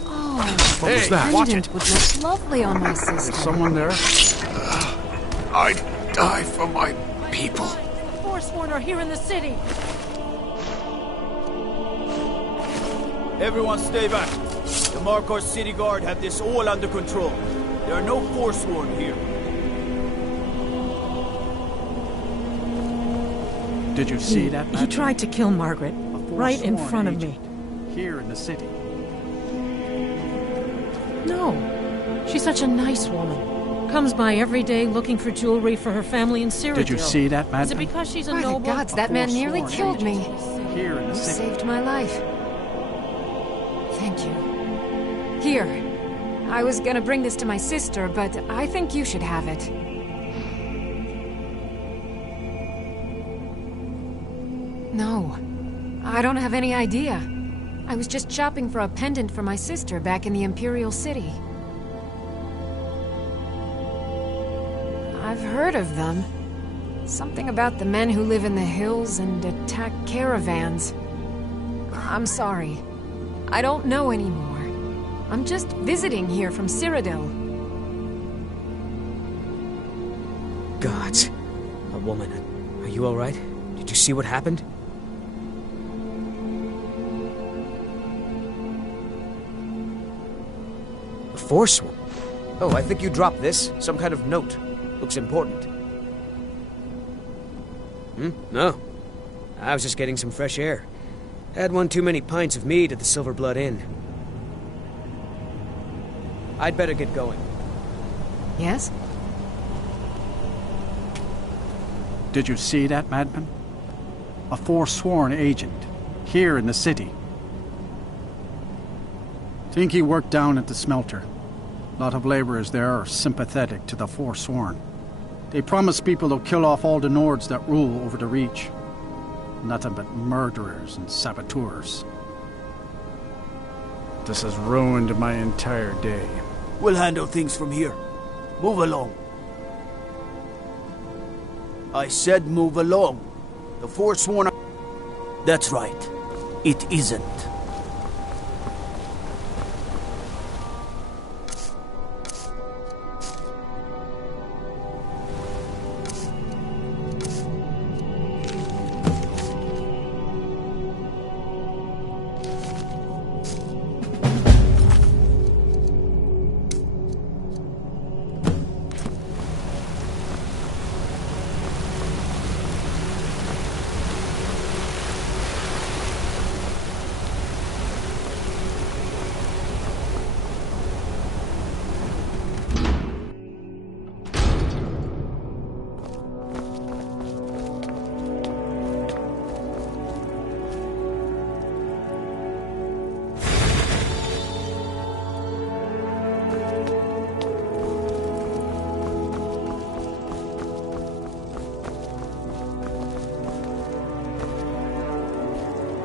Oh, What was that? Watch pendant would look lovely on my sister. Is someone there? I'd die for my people. The Forsworn are here in the city. Everyone stay back. The Markarth City Guard have this all under control. There are no Forsworn here. Did you see that? He tried to kill Margaret, right in front of me. Here in the city. No. She's such a nice woman. Comes by every day looking for jewelry for her family in Cyrodiil. Did you see that, Is madam? it because she's a By the noble? gods, that man nearly Forsworn killed me. Here in the You city. saved my life. Thank you. Here. I was gonna bring this to my sister, but I think you should have it. No. I don't have any idea. I was just shopping for a pendant for my sister back in the Imperial City. I've heard of them. Something about the men who live in the hills and attack caravans. I'm sorry. I don't know anymore. I'm just visiting here from Cyrodiil. Gods. A woman. Are you alright? Did you see what happened? A Forsworn? Oh, I think you dropped this. Some kind of note. Looks important. No. I was just getting some fresh air. Had one too many pints of mead at the Silver Blood Inn. I'd better get going. Yes? Did you see that, madman? A Forsworn agent. Here in the city. Think he worked down at the smelter. A lot of laborers there are sympathetic to the Forsworn. They promise people they'll kill off all the Nords that rule over the Reach. Nothing but murderers and saboteurs. This has ruined my entire day. We'll handle things from here. Move along. I said move along. The Forsworn... That's right. It isn't.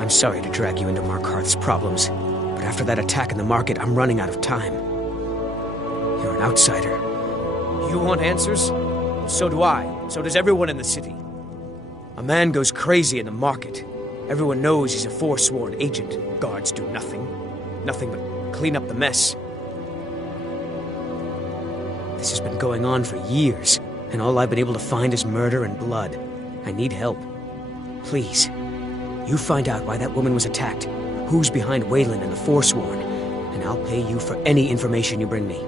I'm sorry to drag you into Markarth's problems, but after that attack in the market, I'm running out of time. You're an outsider. You want answers? So do I. So does everyone in the city. A man goes crazy in the market. Everyone knows he's a Forsworn agent. Guards do nothing. Nothing but clean up the mess. This has been going on for years, and all I've been able to find is murder and blood. I need help. Please. You find out why that woman was attacked, who's behind Wayland and the Forsworn, and I'll pay you for any information you bring me.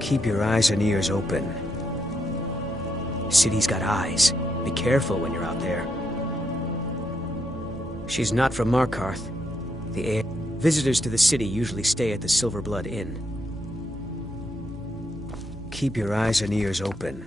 Keep your eyes and ears open. City's got eyes. Be careful when you're out there. She's not from Markarth. Visitors to the city usually stay at the Silverblood Inn. Keep your eyes and ears open.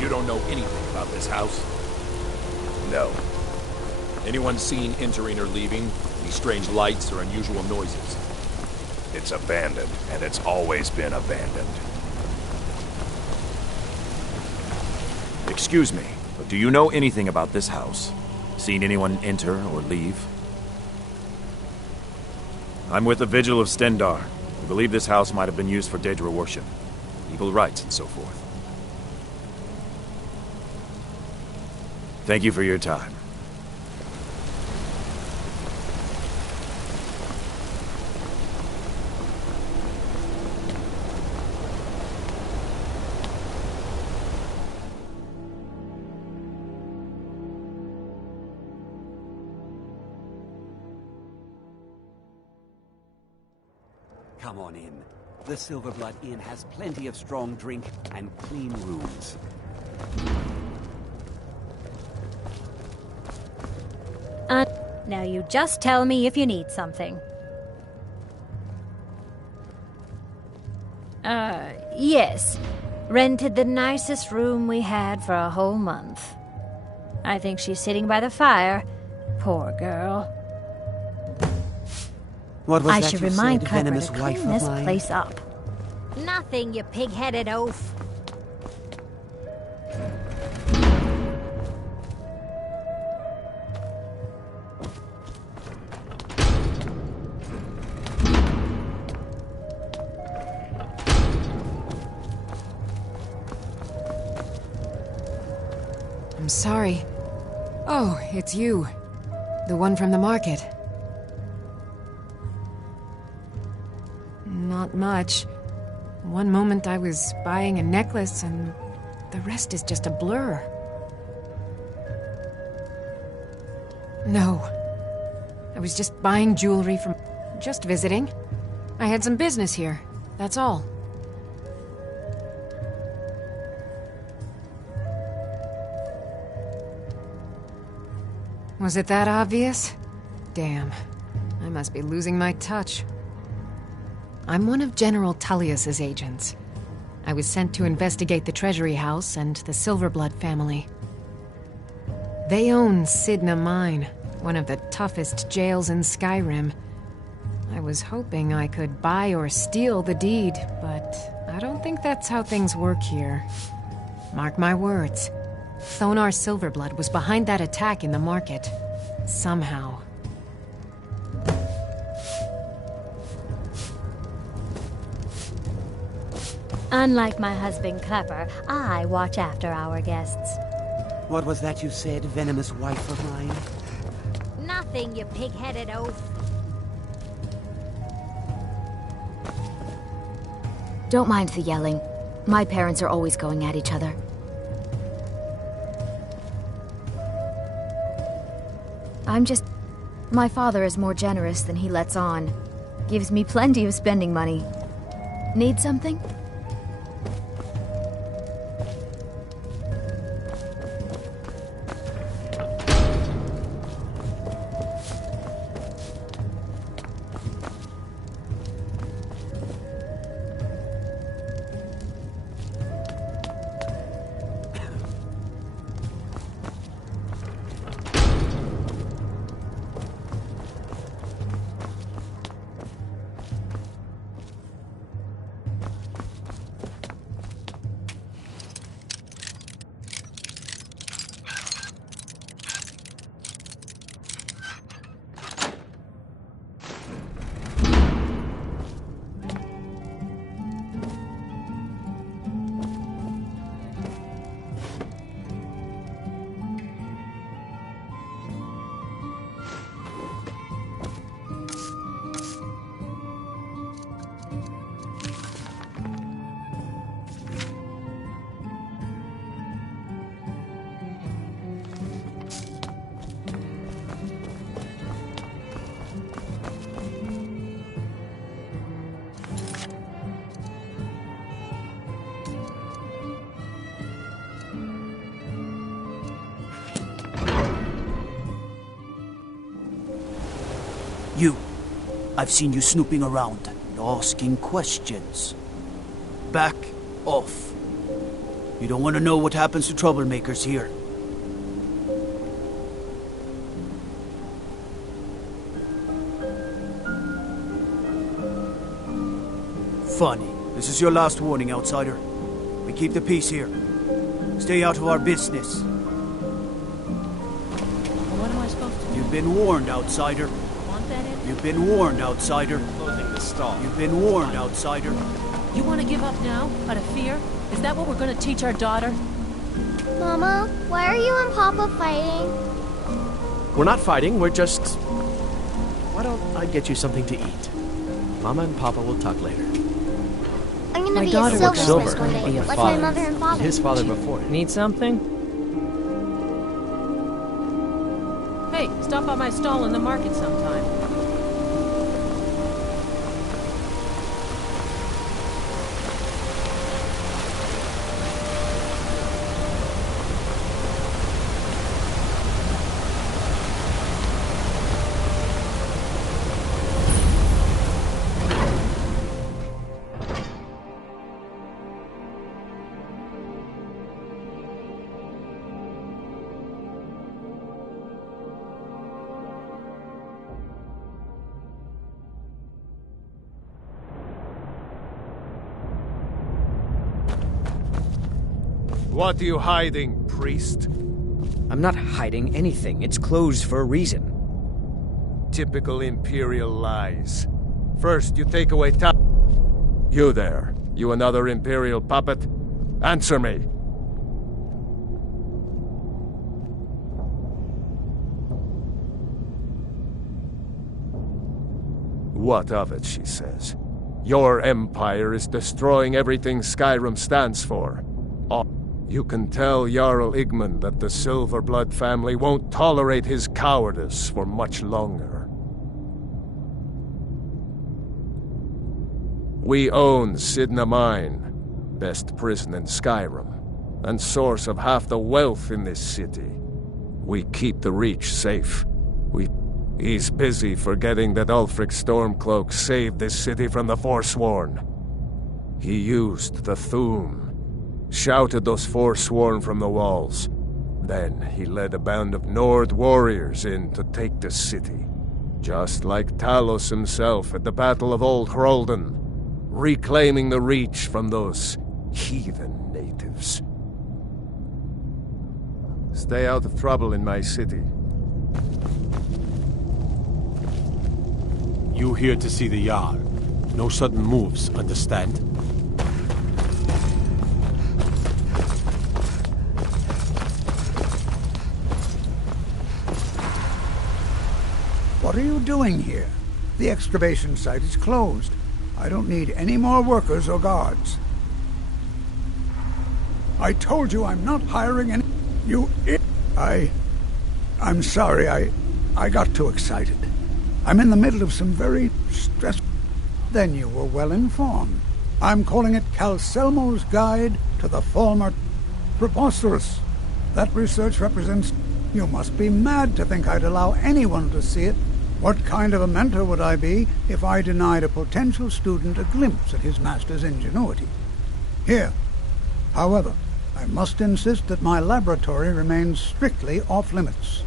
You don't know anything about this house? No. Anyone seen entering or leaving? Any strange lights or unusual noises? It's abandoned, and it's always been abandoned. Excuse me, but do you know anything about this house? Seen anyone enter or leave? I'm with the Vigil of Stendar. We believe this house might have been used for Daedra worship, evil rites and so forth. Thank you for your time. Come on in. The Silverblood Inn has plenty of strong drink and clean rooms. Now you just tell me if you need something. Yes. Rented the nicest room we had for a whole month. I think she's sitting by the fire. Poor girl. What was I that should you remind said, Clever venomous to wife clean of this mine? place up. Nothing, you pig-headed oaf. I'm sorry. Oh, it's you. The one from the market. Not much. One moment I was buying a necklace, and the rest is just a blur. No. I was just buying jewelry from... just visiting. I had some business here. That's all. Was it that obvious? Damn. I must be losing my touch. I'm one of General Tullius's agents. I was sent to investigate the Treasury House and the Silverblood family. They own Sidna Mine, one of the toughest jails in Skyrim. I was hoping I could buy or steal the deed, but I don't think that's how things work here. Mark my words. Thonar Silverblood was behind that attack in the market. Somehow. Unlike my husband Clepper, I watch after our guests. What was that you said, venomous wife of mine? Nothing, you pig-headed oaf. Don't mind the yelling. My parents are always going at each other. My father is more generous than he lets on. Gives me plenty of spending money. Need something? You. I've seen you snooping around and asking questions. Back off. You don't want to know what happens to troublemakers here. Funny. This is your last warning, outsider. We keep the peace here. Stay out of our business. What am I supposed to do? You've been warned, outsider. Want that in? You've been warned, outsider. Closing the stall. You've been warned, outsider. You want to give up now? Out of fear? Is that what we're going to teach our daughter? Mama, why are you and Papa fighting? We're not fighting, we're just... Why don't I get you something to eat? Mama and Papa will talk later. I'm gonna My be daughter a works silversmith silver. one day, Be a like father. my mother and father. His father before. Need something? Hey, stop by my stall in the market sometime. What are you hiding, priest? I'm not hiding anything. It's closed for a reason. Typical Imperial lies. First, you take away You there. You another Imperial puppet? Answer me. What of it, she says. Your empire is destroying everything Skyrim stands for. You can tell Jarl Igmund that the Silverblood family won't tolerate his cowardice for much longer. We own Sidna Mine, best prison in Skyrim, and source of half the wealth in this city. We keep the Reach safe. He's busy forgetting that Ulfric Stormcloak saved this city from the Forsworn. He used the Thu'um, shouted those Forsworn from the walls. Then he led a band of Nord warriors in to take the city. Just like Talos himself at the Battle of Old Hroldan, reclaiming the Reach from those heathen natives. Stay out of trouble in my city. You here to see the Jarl. No sudden moves, understand? What are you doing here? The excavation site is closed. I don't need any more workers or guards. I told you I'm not hiring any... I'm sorry, I got too excited. I'm in the middle of some very stressful... Then you were well informed. I'm calling it Calcelmo's Guide to the Former... Preposterous. That research represents... You must be mad to think I'd allow anyone to see it. What kind of a mentor would I be if I denied a potential student a glimpse at his master's ingenuity? Here. However, I must insist that my laboratory remains strictly off-limits.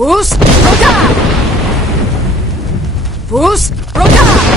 Fus Roda! Fus Roda!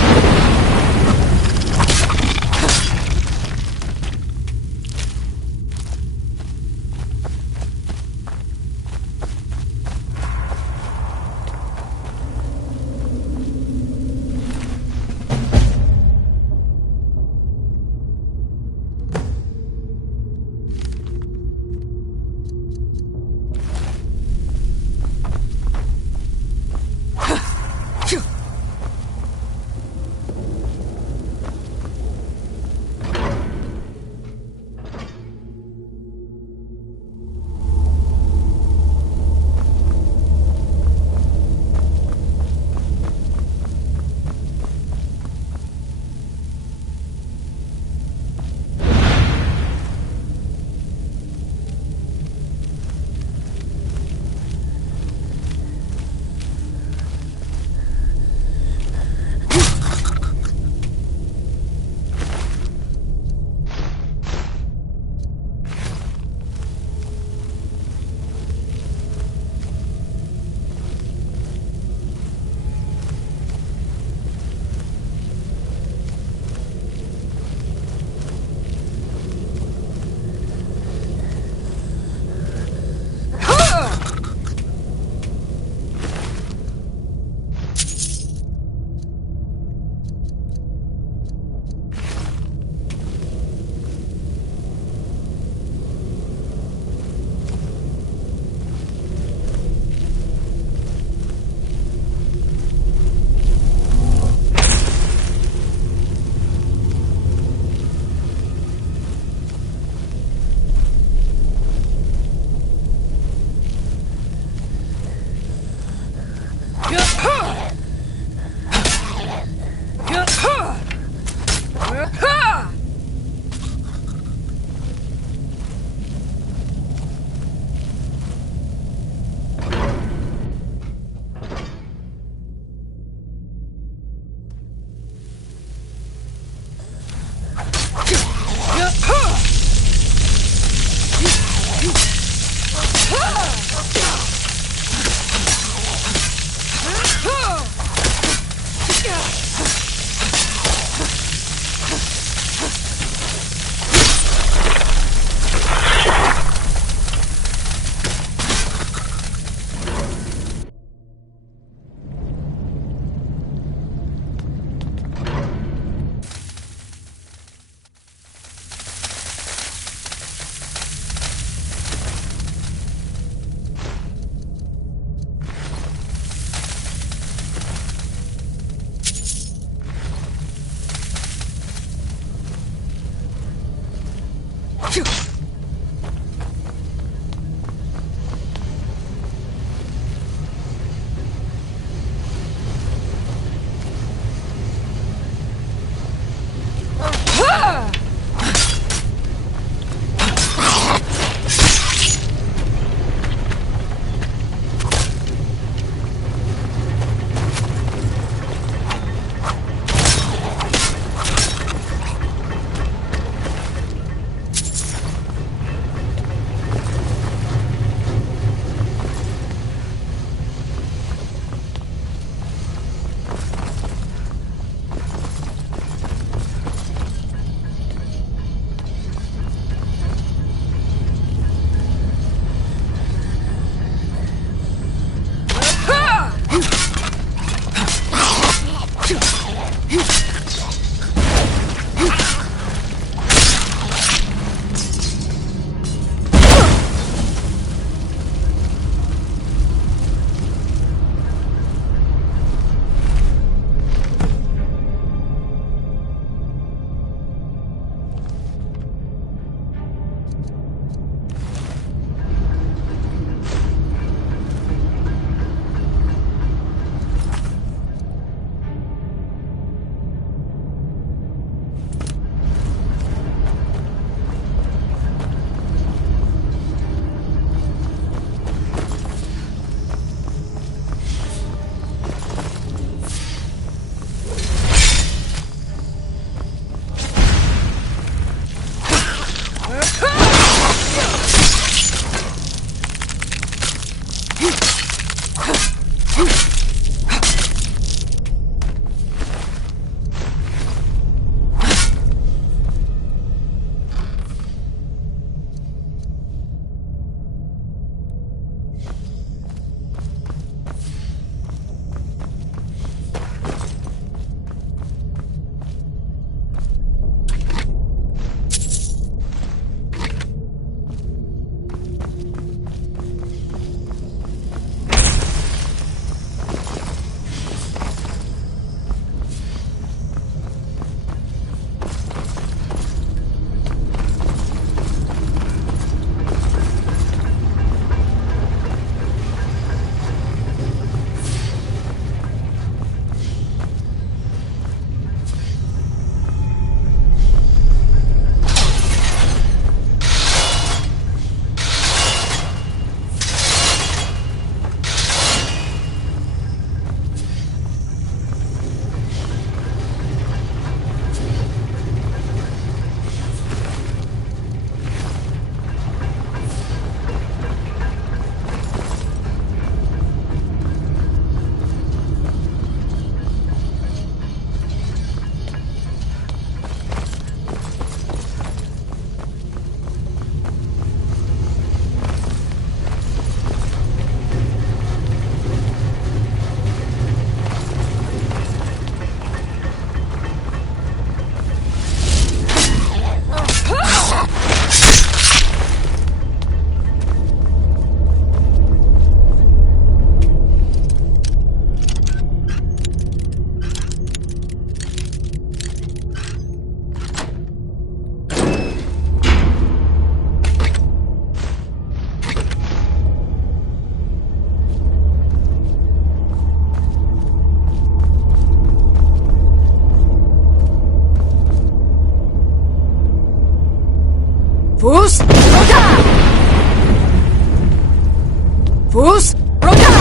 Fus Roka!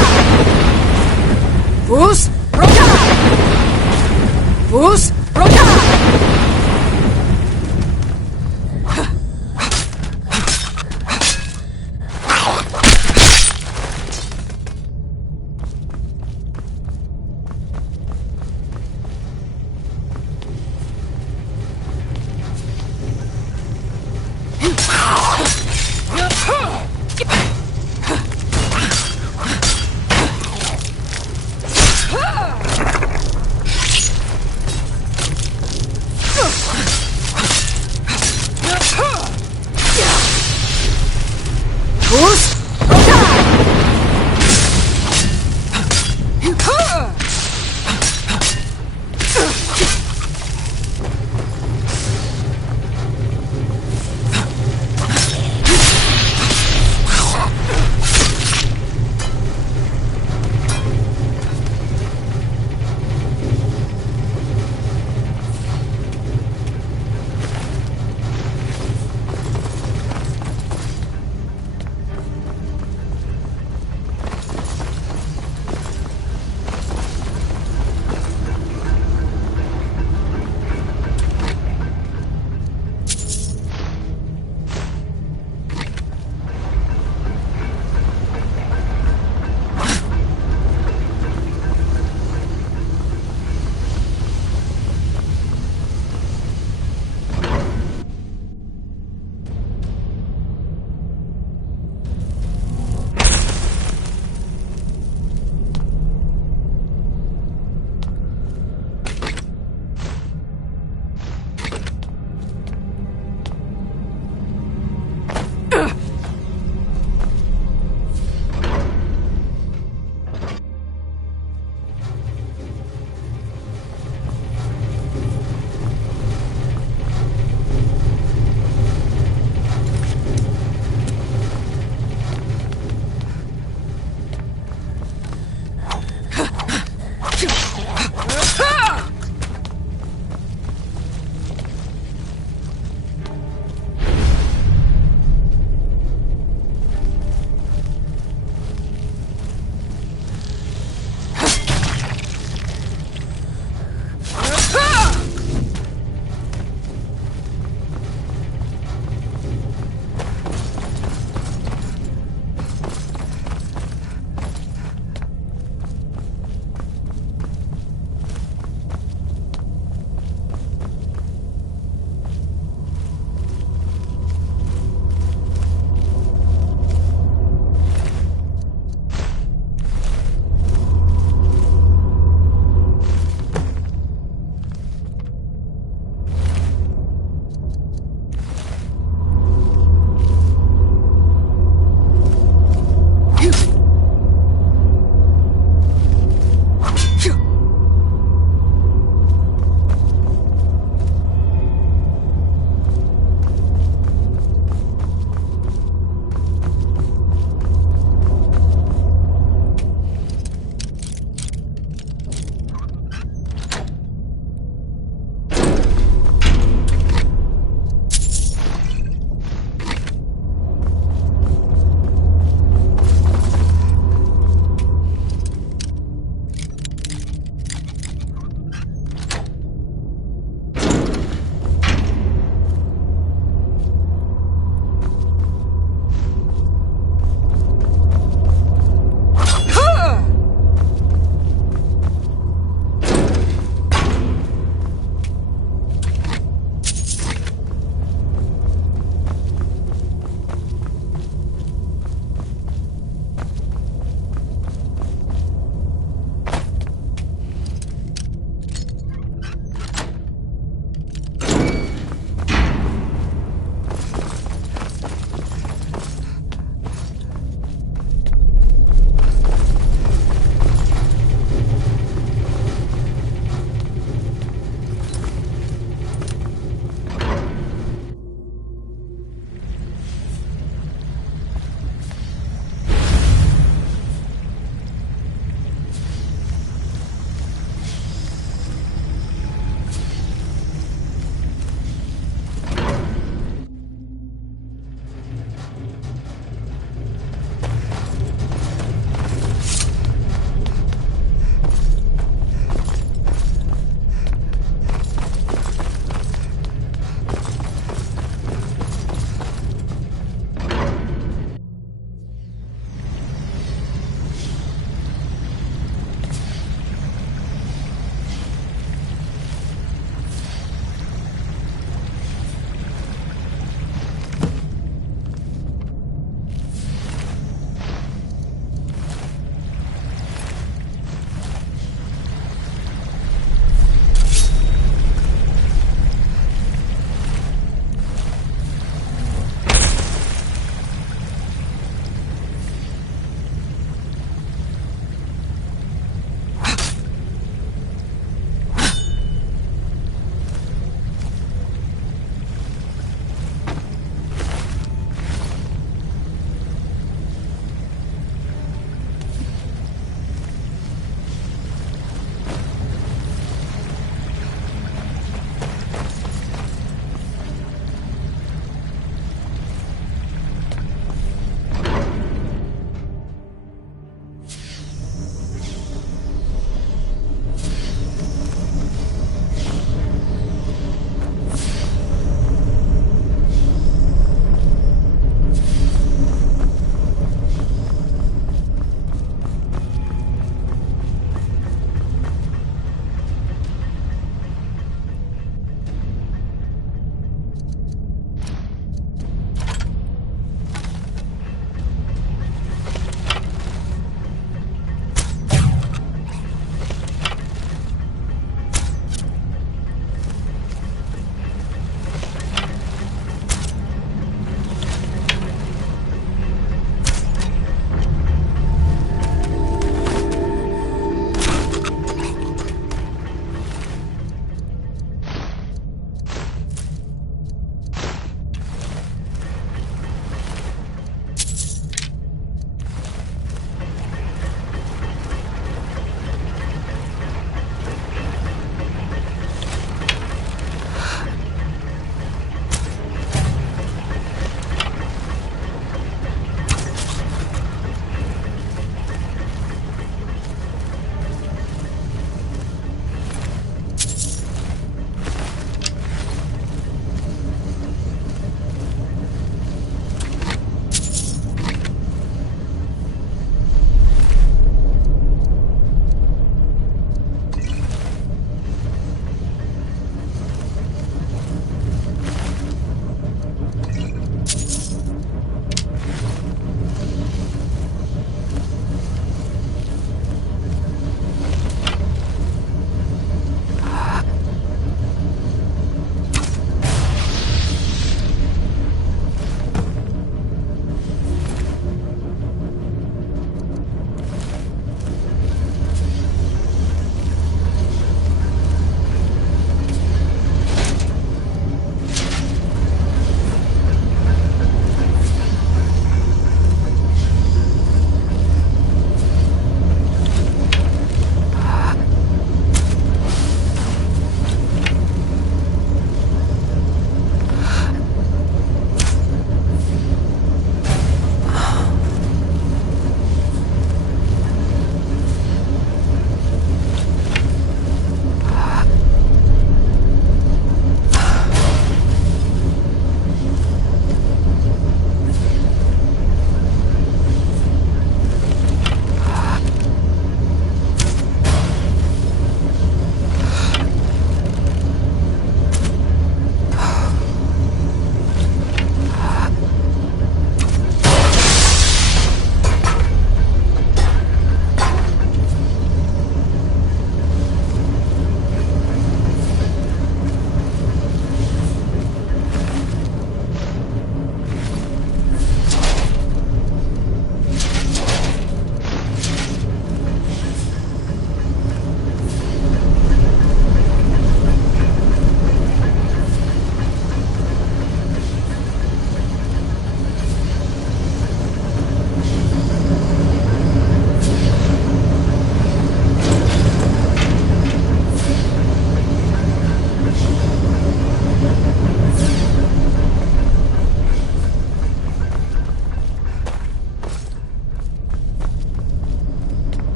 Fus Roka! Fus Roka!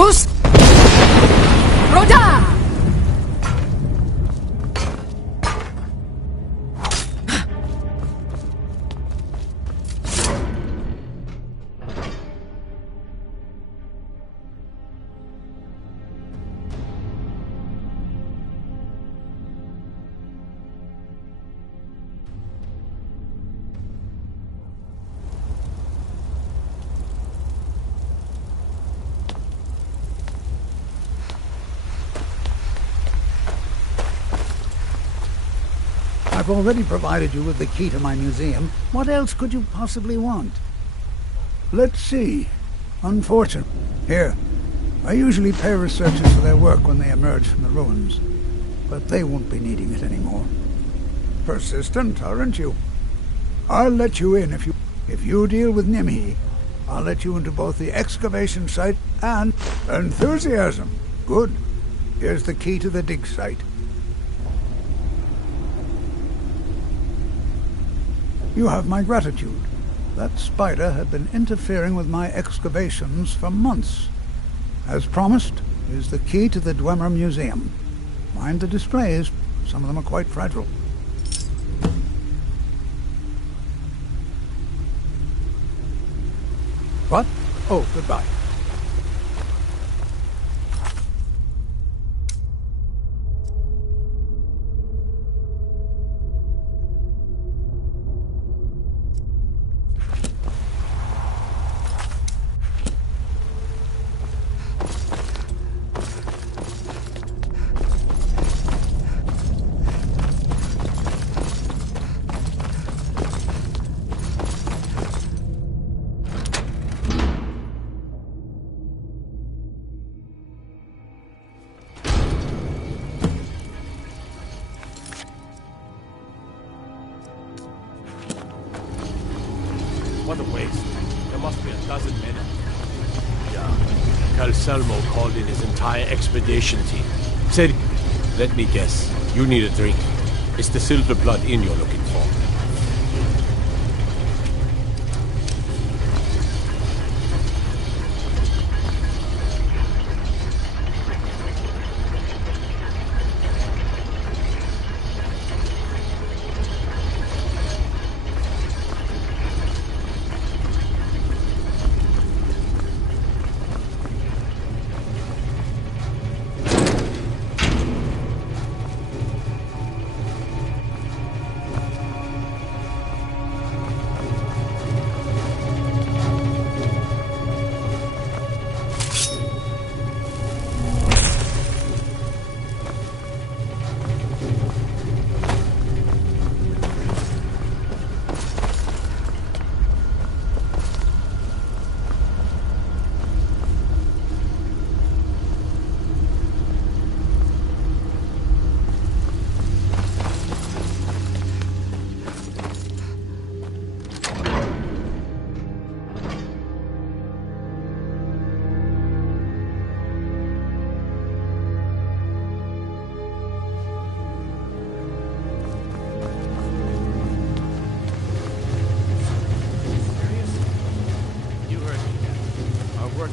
Rus! Roda! I've already provided you with the key to my museum. What else could you possibly want? Let's see. Unfortunate. Here. I usually pay researchers for their work when they emerge from the ruins, but they won't be needing it anymore. Persistent, aren't you? I'll let you in if you deal with Nimhi. I'll let you into both the excavation site and enthusiasm. Good. Here's the key to the dig site. You have my gratitude. That spider had been interfering with my excavations for months. As promised, is the key to the Dwemer Museum. Mind the displays. Some of them are quite fragile. What? Oh, goodbye. What a waste. There must be a dozen men. Yeah. Calselmo called in his entire expedition team. Said, let me guess, you need a drink. It's the Silver Blood Inn you're looking for.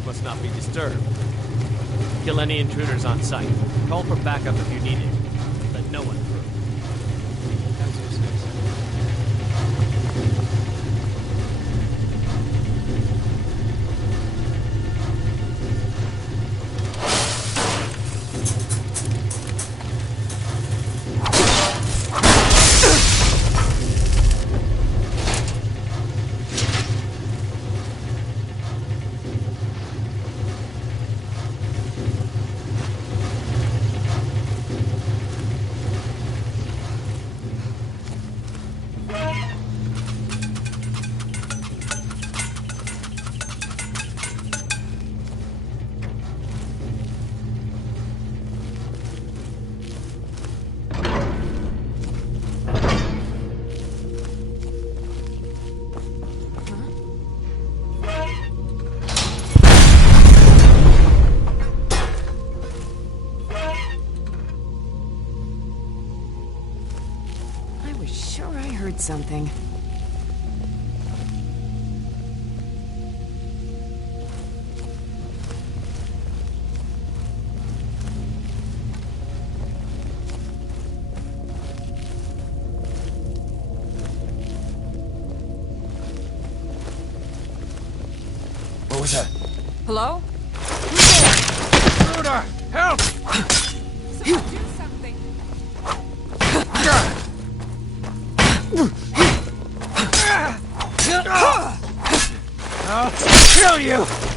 Must not be disturbed. Kill any intruders on sight. Call for backup if you need it. Let no one through. Something. Rosa! Hello? Rhoda! Help! Someone do something. I'll kill you!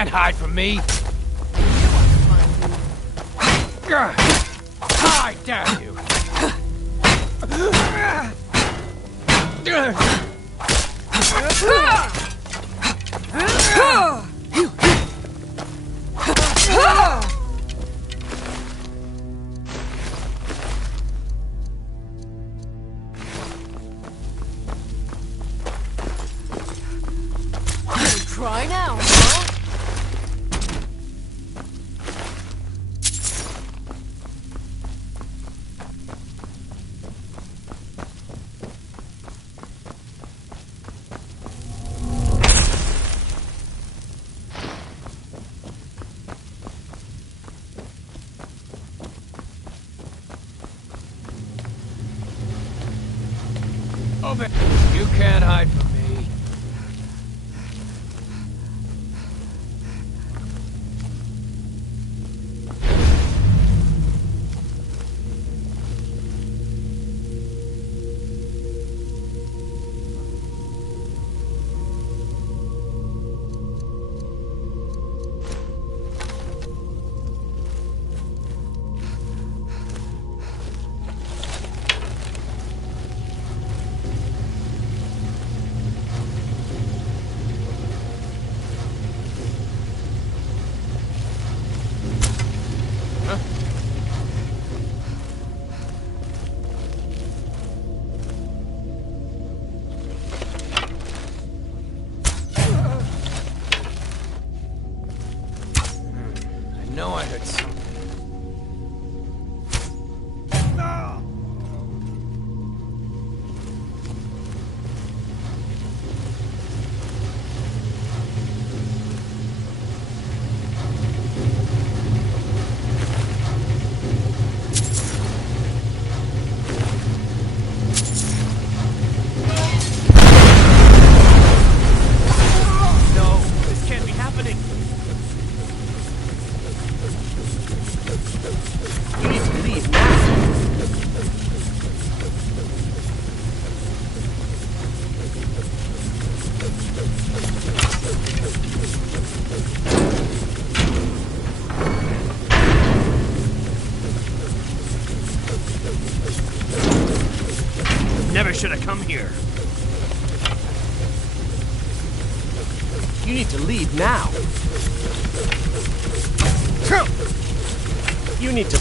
can't hide from me. I dare you. Try now, huh? Over. You can't hide from me. I know I heard something. No, this can't be happening. You need to leave now. Never should have come here. You need to leave now. You need to...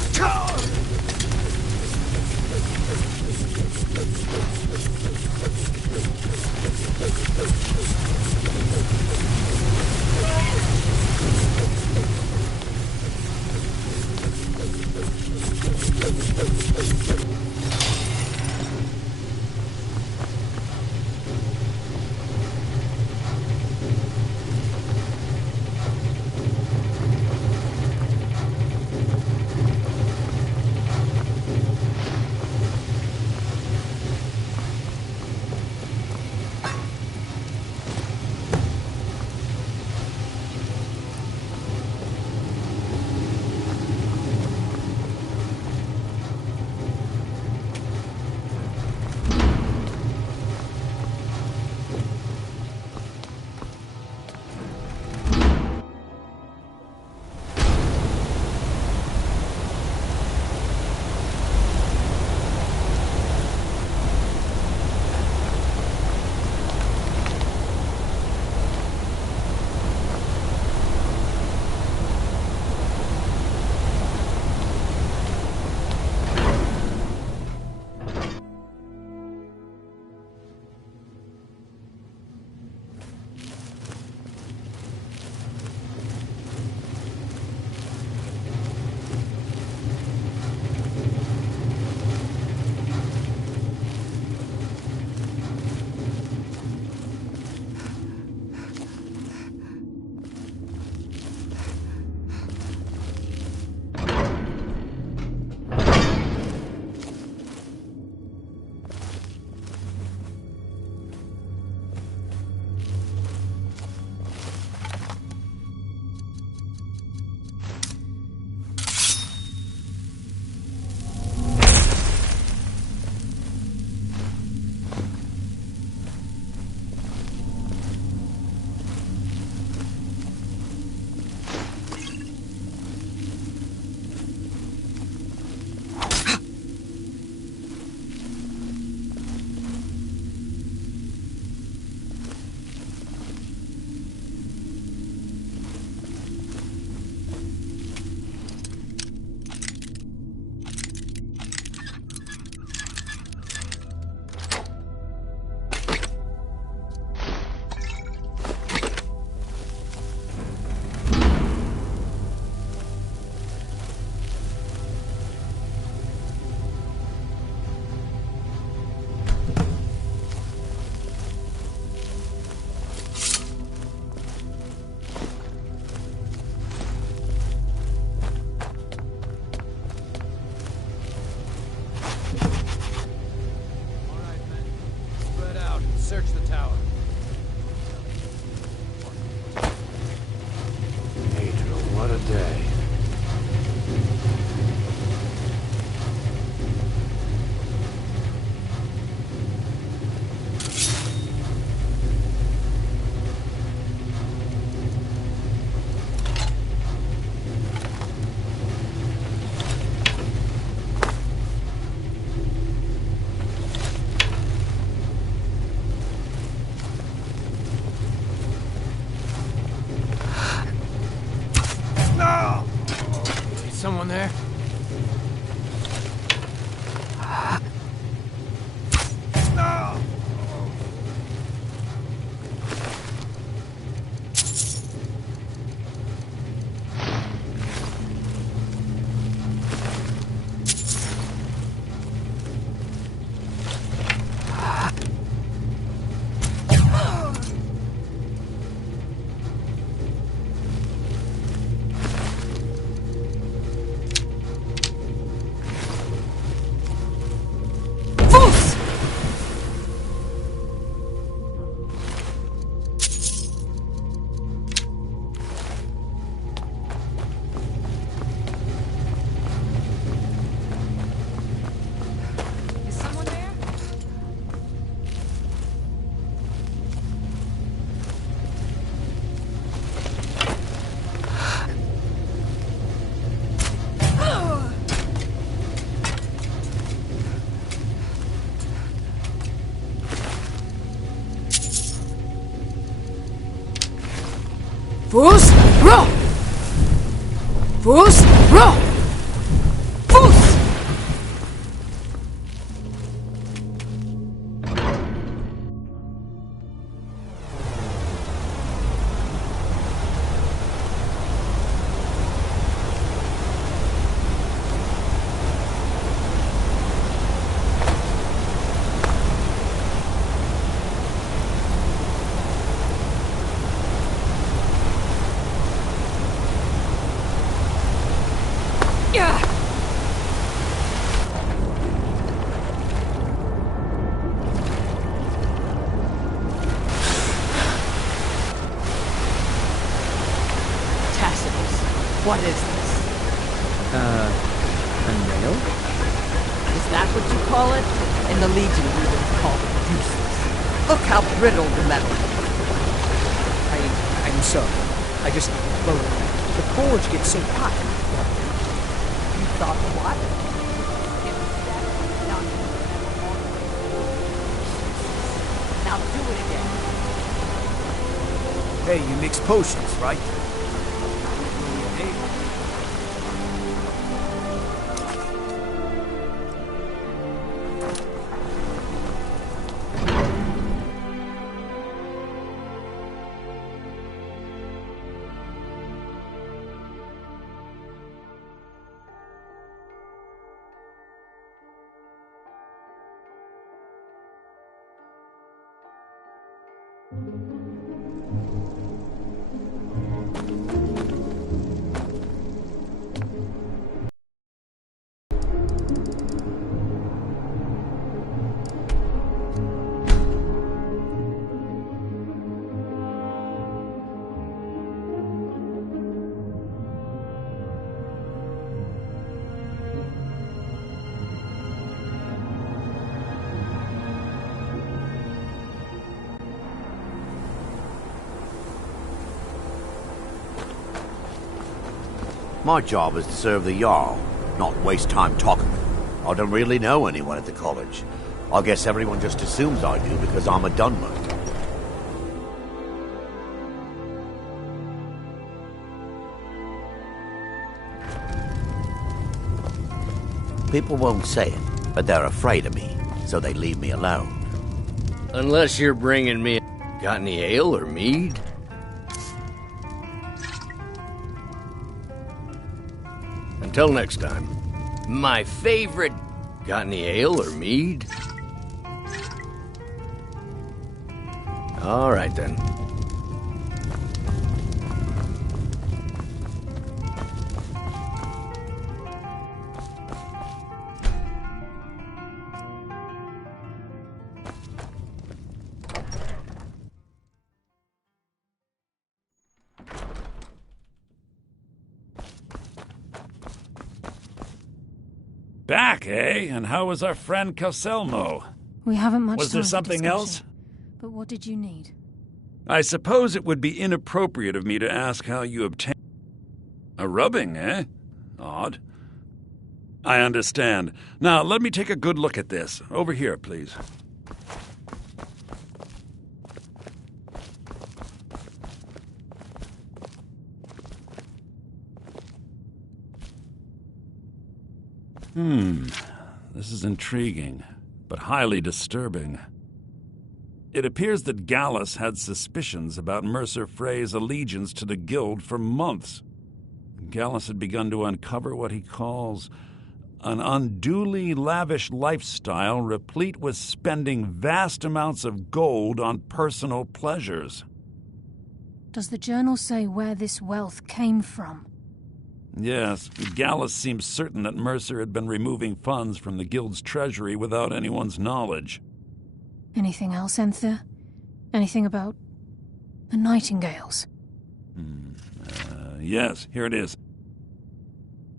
Someone there? Fus, ro! Fus, ro! Fus! What is this? A nail? Is that what you call it? In the Legion, we would call it useless. Look how brittle the metal is. I'm sorry. I just... Well, the forge gets so hot. You thought what? Now do it again. Hey, you mix potions, right? My job is to serve the Jarl, not waste time talking with him. I don't really know anyone at the college. I guess everyone just assumes I do because I'm a Dunmer. People won't say it, but they're afraid of me, so they leave me alone. Unless you're bringing me... Got any ale or mead? Until next time. My favorite... Got any ale or mead? All right, then. Back, eh? And how was our friend Calselmo? We haven't much time. Was there something else? But what did you need? I suppose it would be inappropriate of me to ask how you obtained... A rubbing, eh? Odd. I understand. Now, let me take a good look at this. Over here, please. This is intriguing, but highly disturbing. It appears that Gallus had suspicions about Mercer Frey's allegiance to the Guild for months. Gallus had begun to uncover what he calls an unduly lavish lifestyle replete with spending vast amounts of gold on personal pleasures. Does the journal say where this wealth came from? Yes, Gallus seems certain that Mercer had been removing funds from the Guild's treasury without anyone's knowledge. Anything else, Enthir? Anything about the Nightingales? Yes, here it is.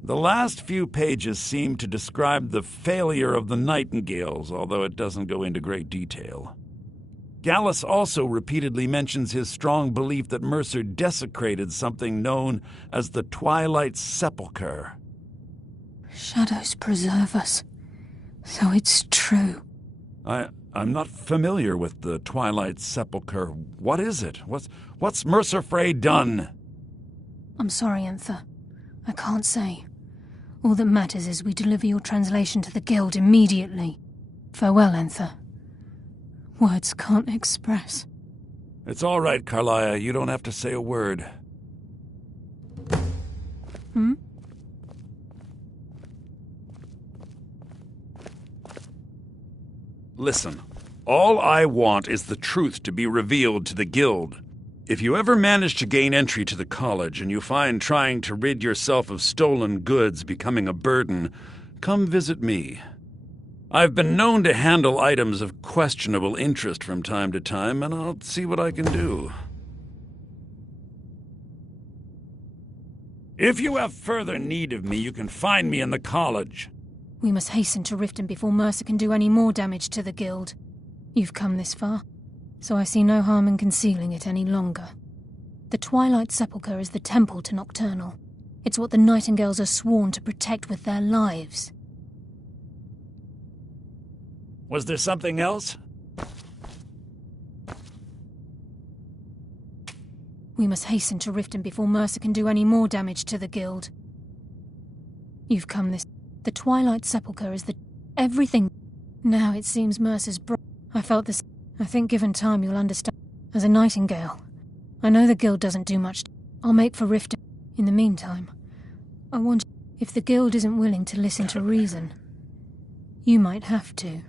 The last few pages seem to describe the failure of the Nightingales, although it doesn't go into great detail. Gallus also repeatedly mentions his strong belief that Mercer desecrated something known as the Twilight Sepulchre. Shadows preserve us. So it's true. I'm not familiar with the Twilight Sepulchre. What is it? What's Mercer Frey done? I'm sorry, Enthir. I can't say. All that matters is we deliver your translation to the Guild immediately. Farewell, Enthir. Words can't express. It's all right, Carlia. You don't have to say a word. Listen, all I want is the truth to be revealed to the Guild. If you ever manage to gain entry to the college and you find trying to rid yourself of stolen goods becoming a burden, come visit me. I've been known to handle items of questionable interest from time to time, and I'll see what I can do. If you have further need of me, you can find me in the college. We must hasten to Riften before Mercer can do any more damage to the Guild. You've come this far, so I see no harm in concealing it any longer. The Twilight Sepulchre is the temple to Nocturnal. It's what the Nightingales are sworn to protect with their lives. Was there something else? We must hasten to Riften before Mercer can do any more damage to the Guild. You've come this... The Twilight Sepulchre is the... everything... Now it seems Mercer's I felt this... I think given time you'll understand. As a Nightingale, I know the Guild doesn't do much. I'll make for Riften. In the meantime, I wonder if the Guild isn't willing to listen to reason. You might have to.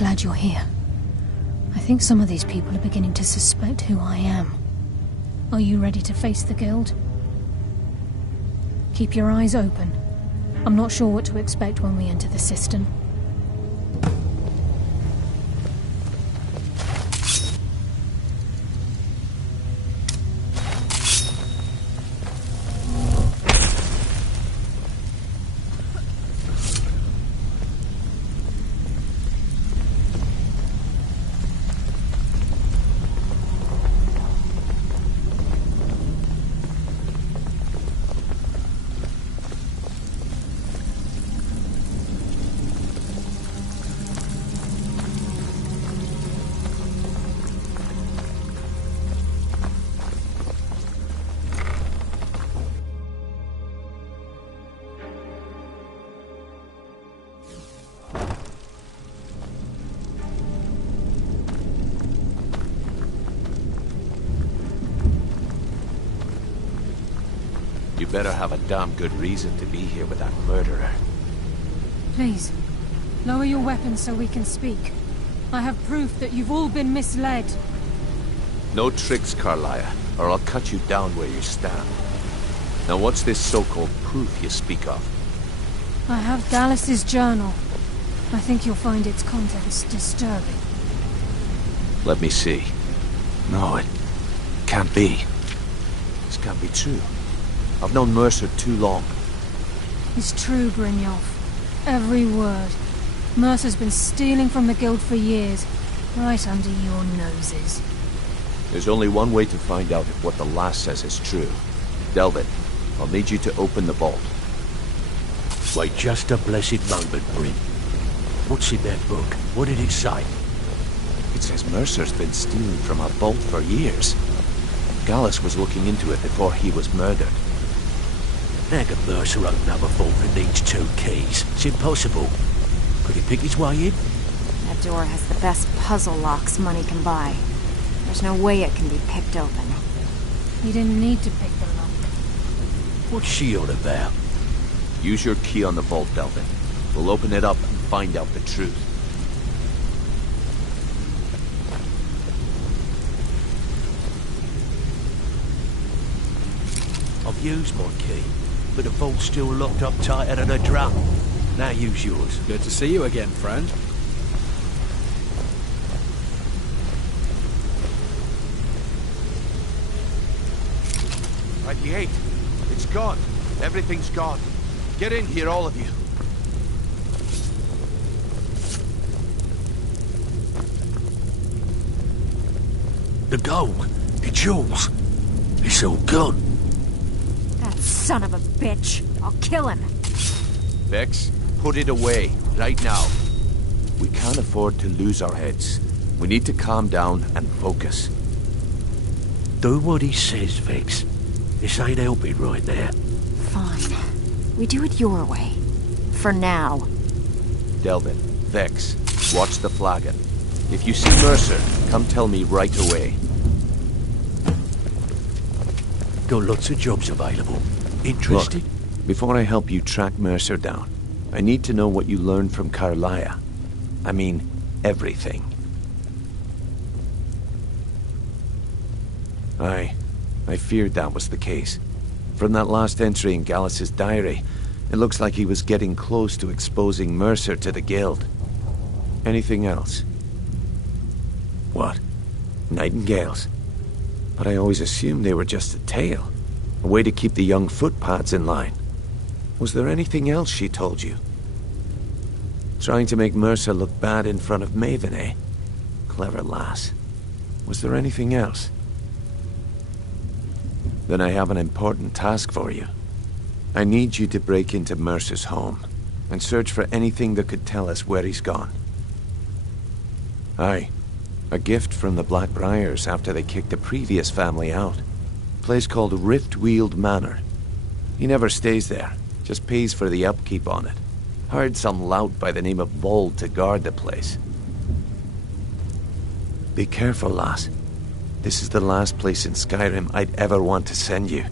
glad you're here. I think some of these people are beginning to suspect who I am. Are you ready to face the Guild? Keep your eyes open. I'm not sure what to expect when we enter the cistern. You better have a damn good reason to be here with that murderer. Please, lower your weapons so we can speak. I have proof that you've all been misled. No tricks, Carlia, or I'll cut you down where you stand. Now what's this so-called proof you speak of? I have Dallas's journal. I think you'll find its contents disturbing. Let me see. No, it can't be. This can't be true. I've known Mercer too long. It's true, Brynjolf. Every word. Mercer's been stealing from the Guild for years, right under your noses. There's only one way to find out if what the lass says is true. Delvin, I'll need you to open the vault. Wait just a blessed moment, Bryn. What's in that book? What did it say? It says Mercer's been stealing from our vault for years. Gallus was looking into it before he was murdered. How can Mercer open up a vault that needs 2 keys? It's impossible. Could he pick his way in? That door has the best puzzle locks money can buy. There's no way it can be picked open. You didn't need to pick the lock. What's she on about? Use your key on the vault, Delvin. We'll open it up and find out the truth. I've used my key, but the vault's still locked up tighter than a drum. Now use yours. Good to see you again, friend. Right, the 8. It's gone. Everything's gone. Get in here, all of you. The gold. It's yours. It's all gone. That son of a bitch. I'll kill him. Vex, put it away, right now. We can't afford to lose our heads. We need to calm down and focus. Do what he says, Vex. This ain't helping right now. Fine. We do it your way. For now. Delvin, Vex, watch the flagon. If you see Mercer, come tell me right away. Got lots of jobs available. Interested? Look, before I help you track Mercer down, I need to know what you learned from Carlia. I mean, everything. I feared that was the case. From that last entry in Gallus's diary, it looks like he was getting close to exposing Mercer to the Guild. Anything else? What? Nightingales? But I always assumed they were just a tale. A way to keep the young footpads in line. Was there anything else she told you? Trying to make Mercer look bad in front of Maven, eh? Clever lass. Was there anything else? Then I have an important task for you. I need you to break into Mercer's home and search for anything that could tell us where he's gone. Aye. A gift from the Blackbriars after they kicked the previous family out. A place called Riftweald Manor. He never stays there, just pays for the upkeep on it. Hired some lout by the name of Vold to guard the place. Be careful, lass. This is the last place in Skyrim I'd ever want to send you.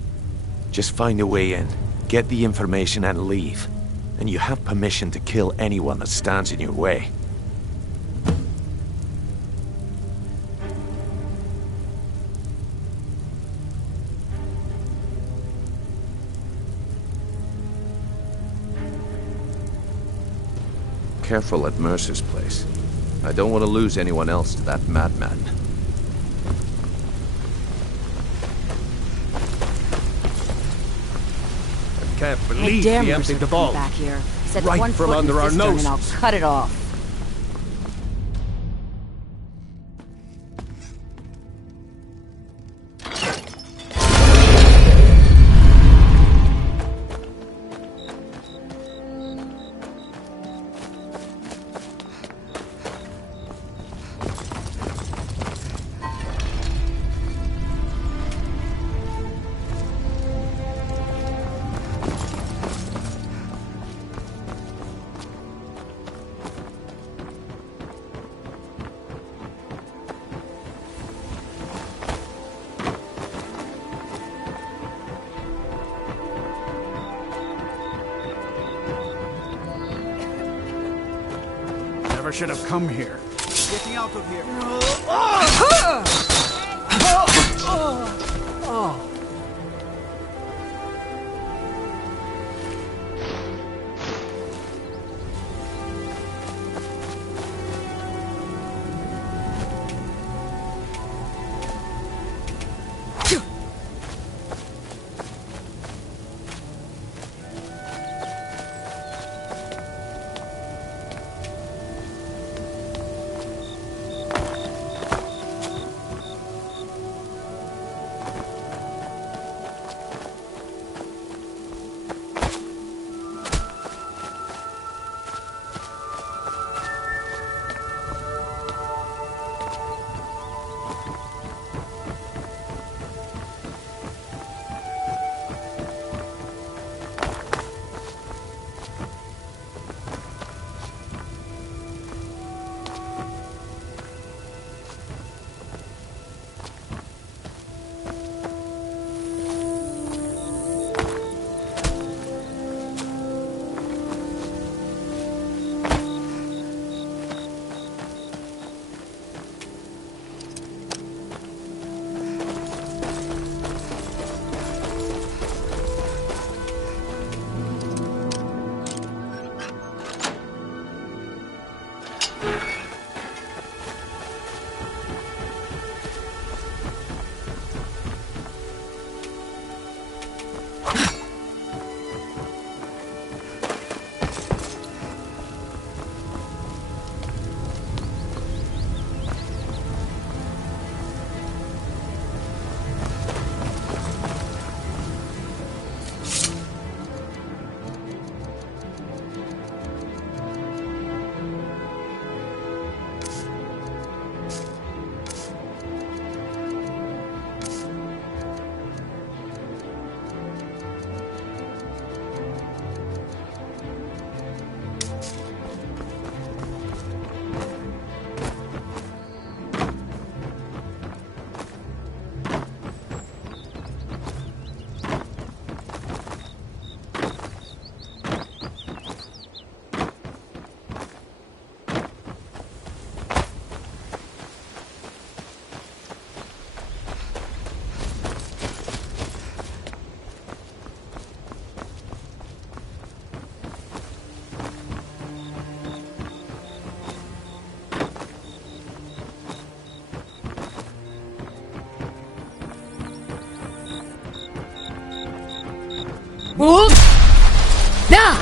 Just find a way in, get the information and leave. And you have permission to kill anyone that stands in your way. careful at Mercer's place. I don't want to lose anyone else to that madman. I can't Hey, believe damn he Mercer emptied the to come vault. back here. Set Right one from foot in under the our cistern noses. and I'll cut it off. Never should have come here. Getting out of here. Move! Now!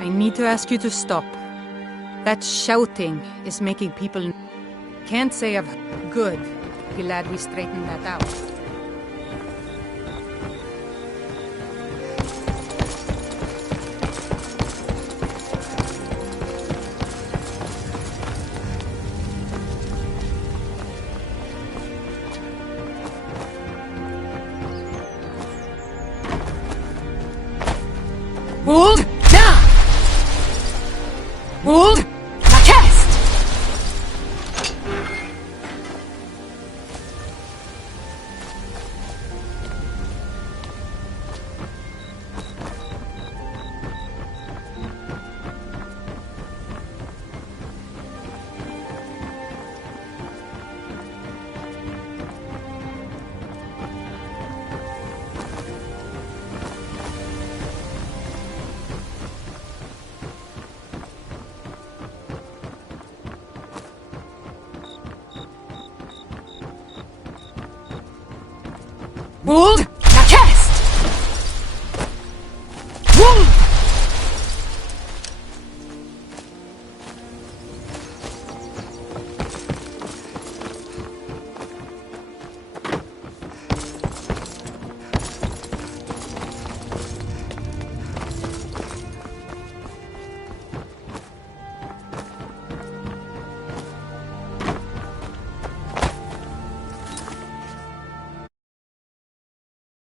I need to ask you to stop. That shouting is making people... Can't say I've... Good. Glad we straightened that out. Move! Now! Move! Now cast! Fooled?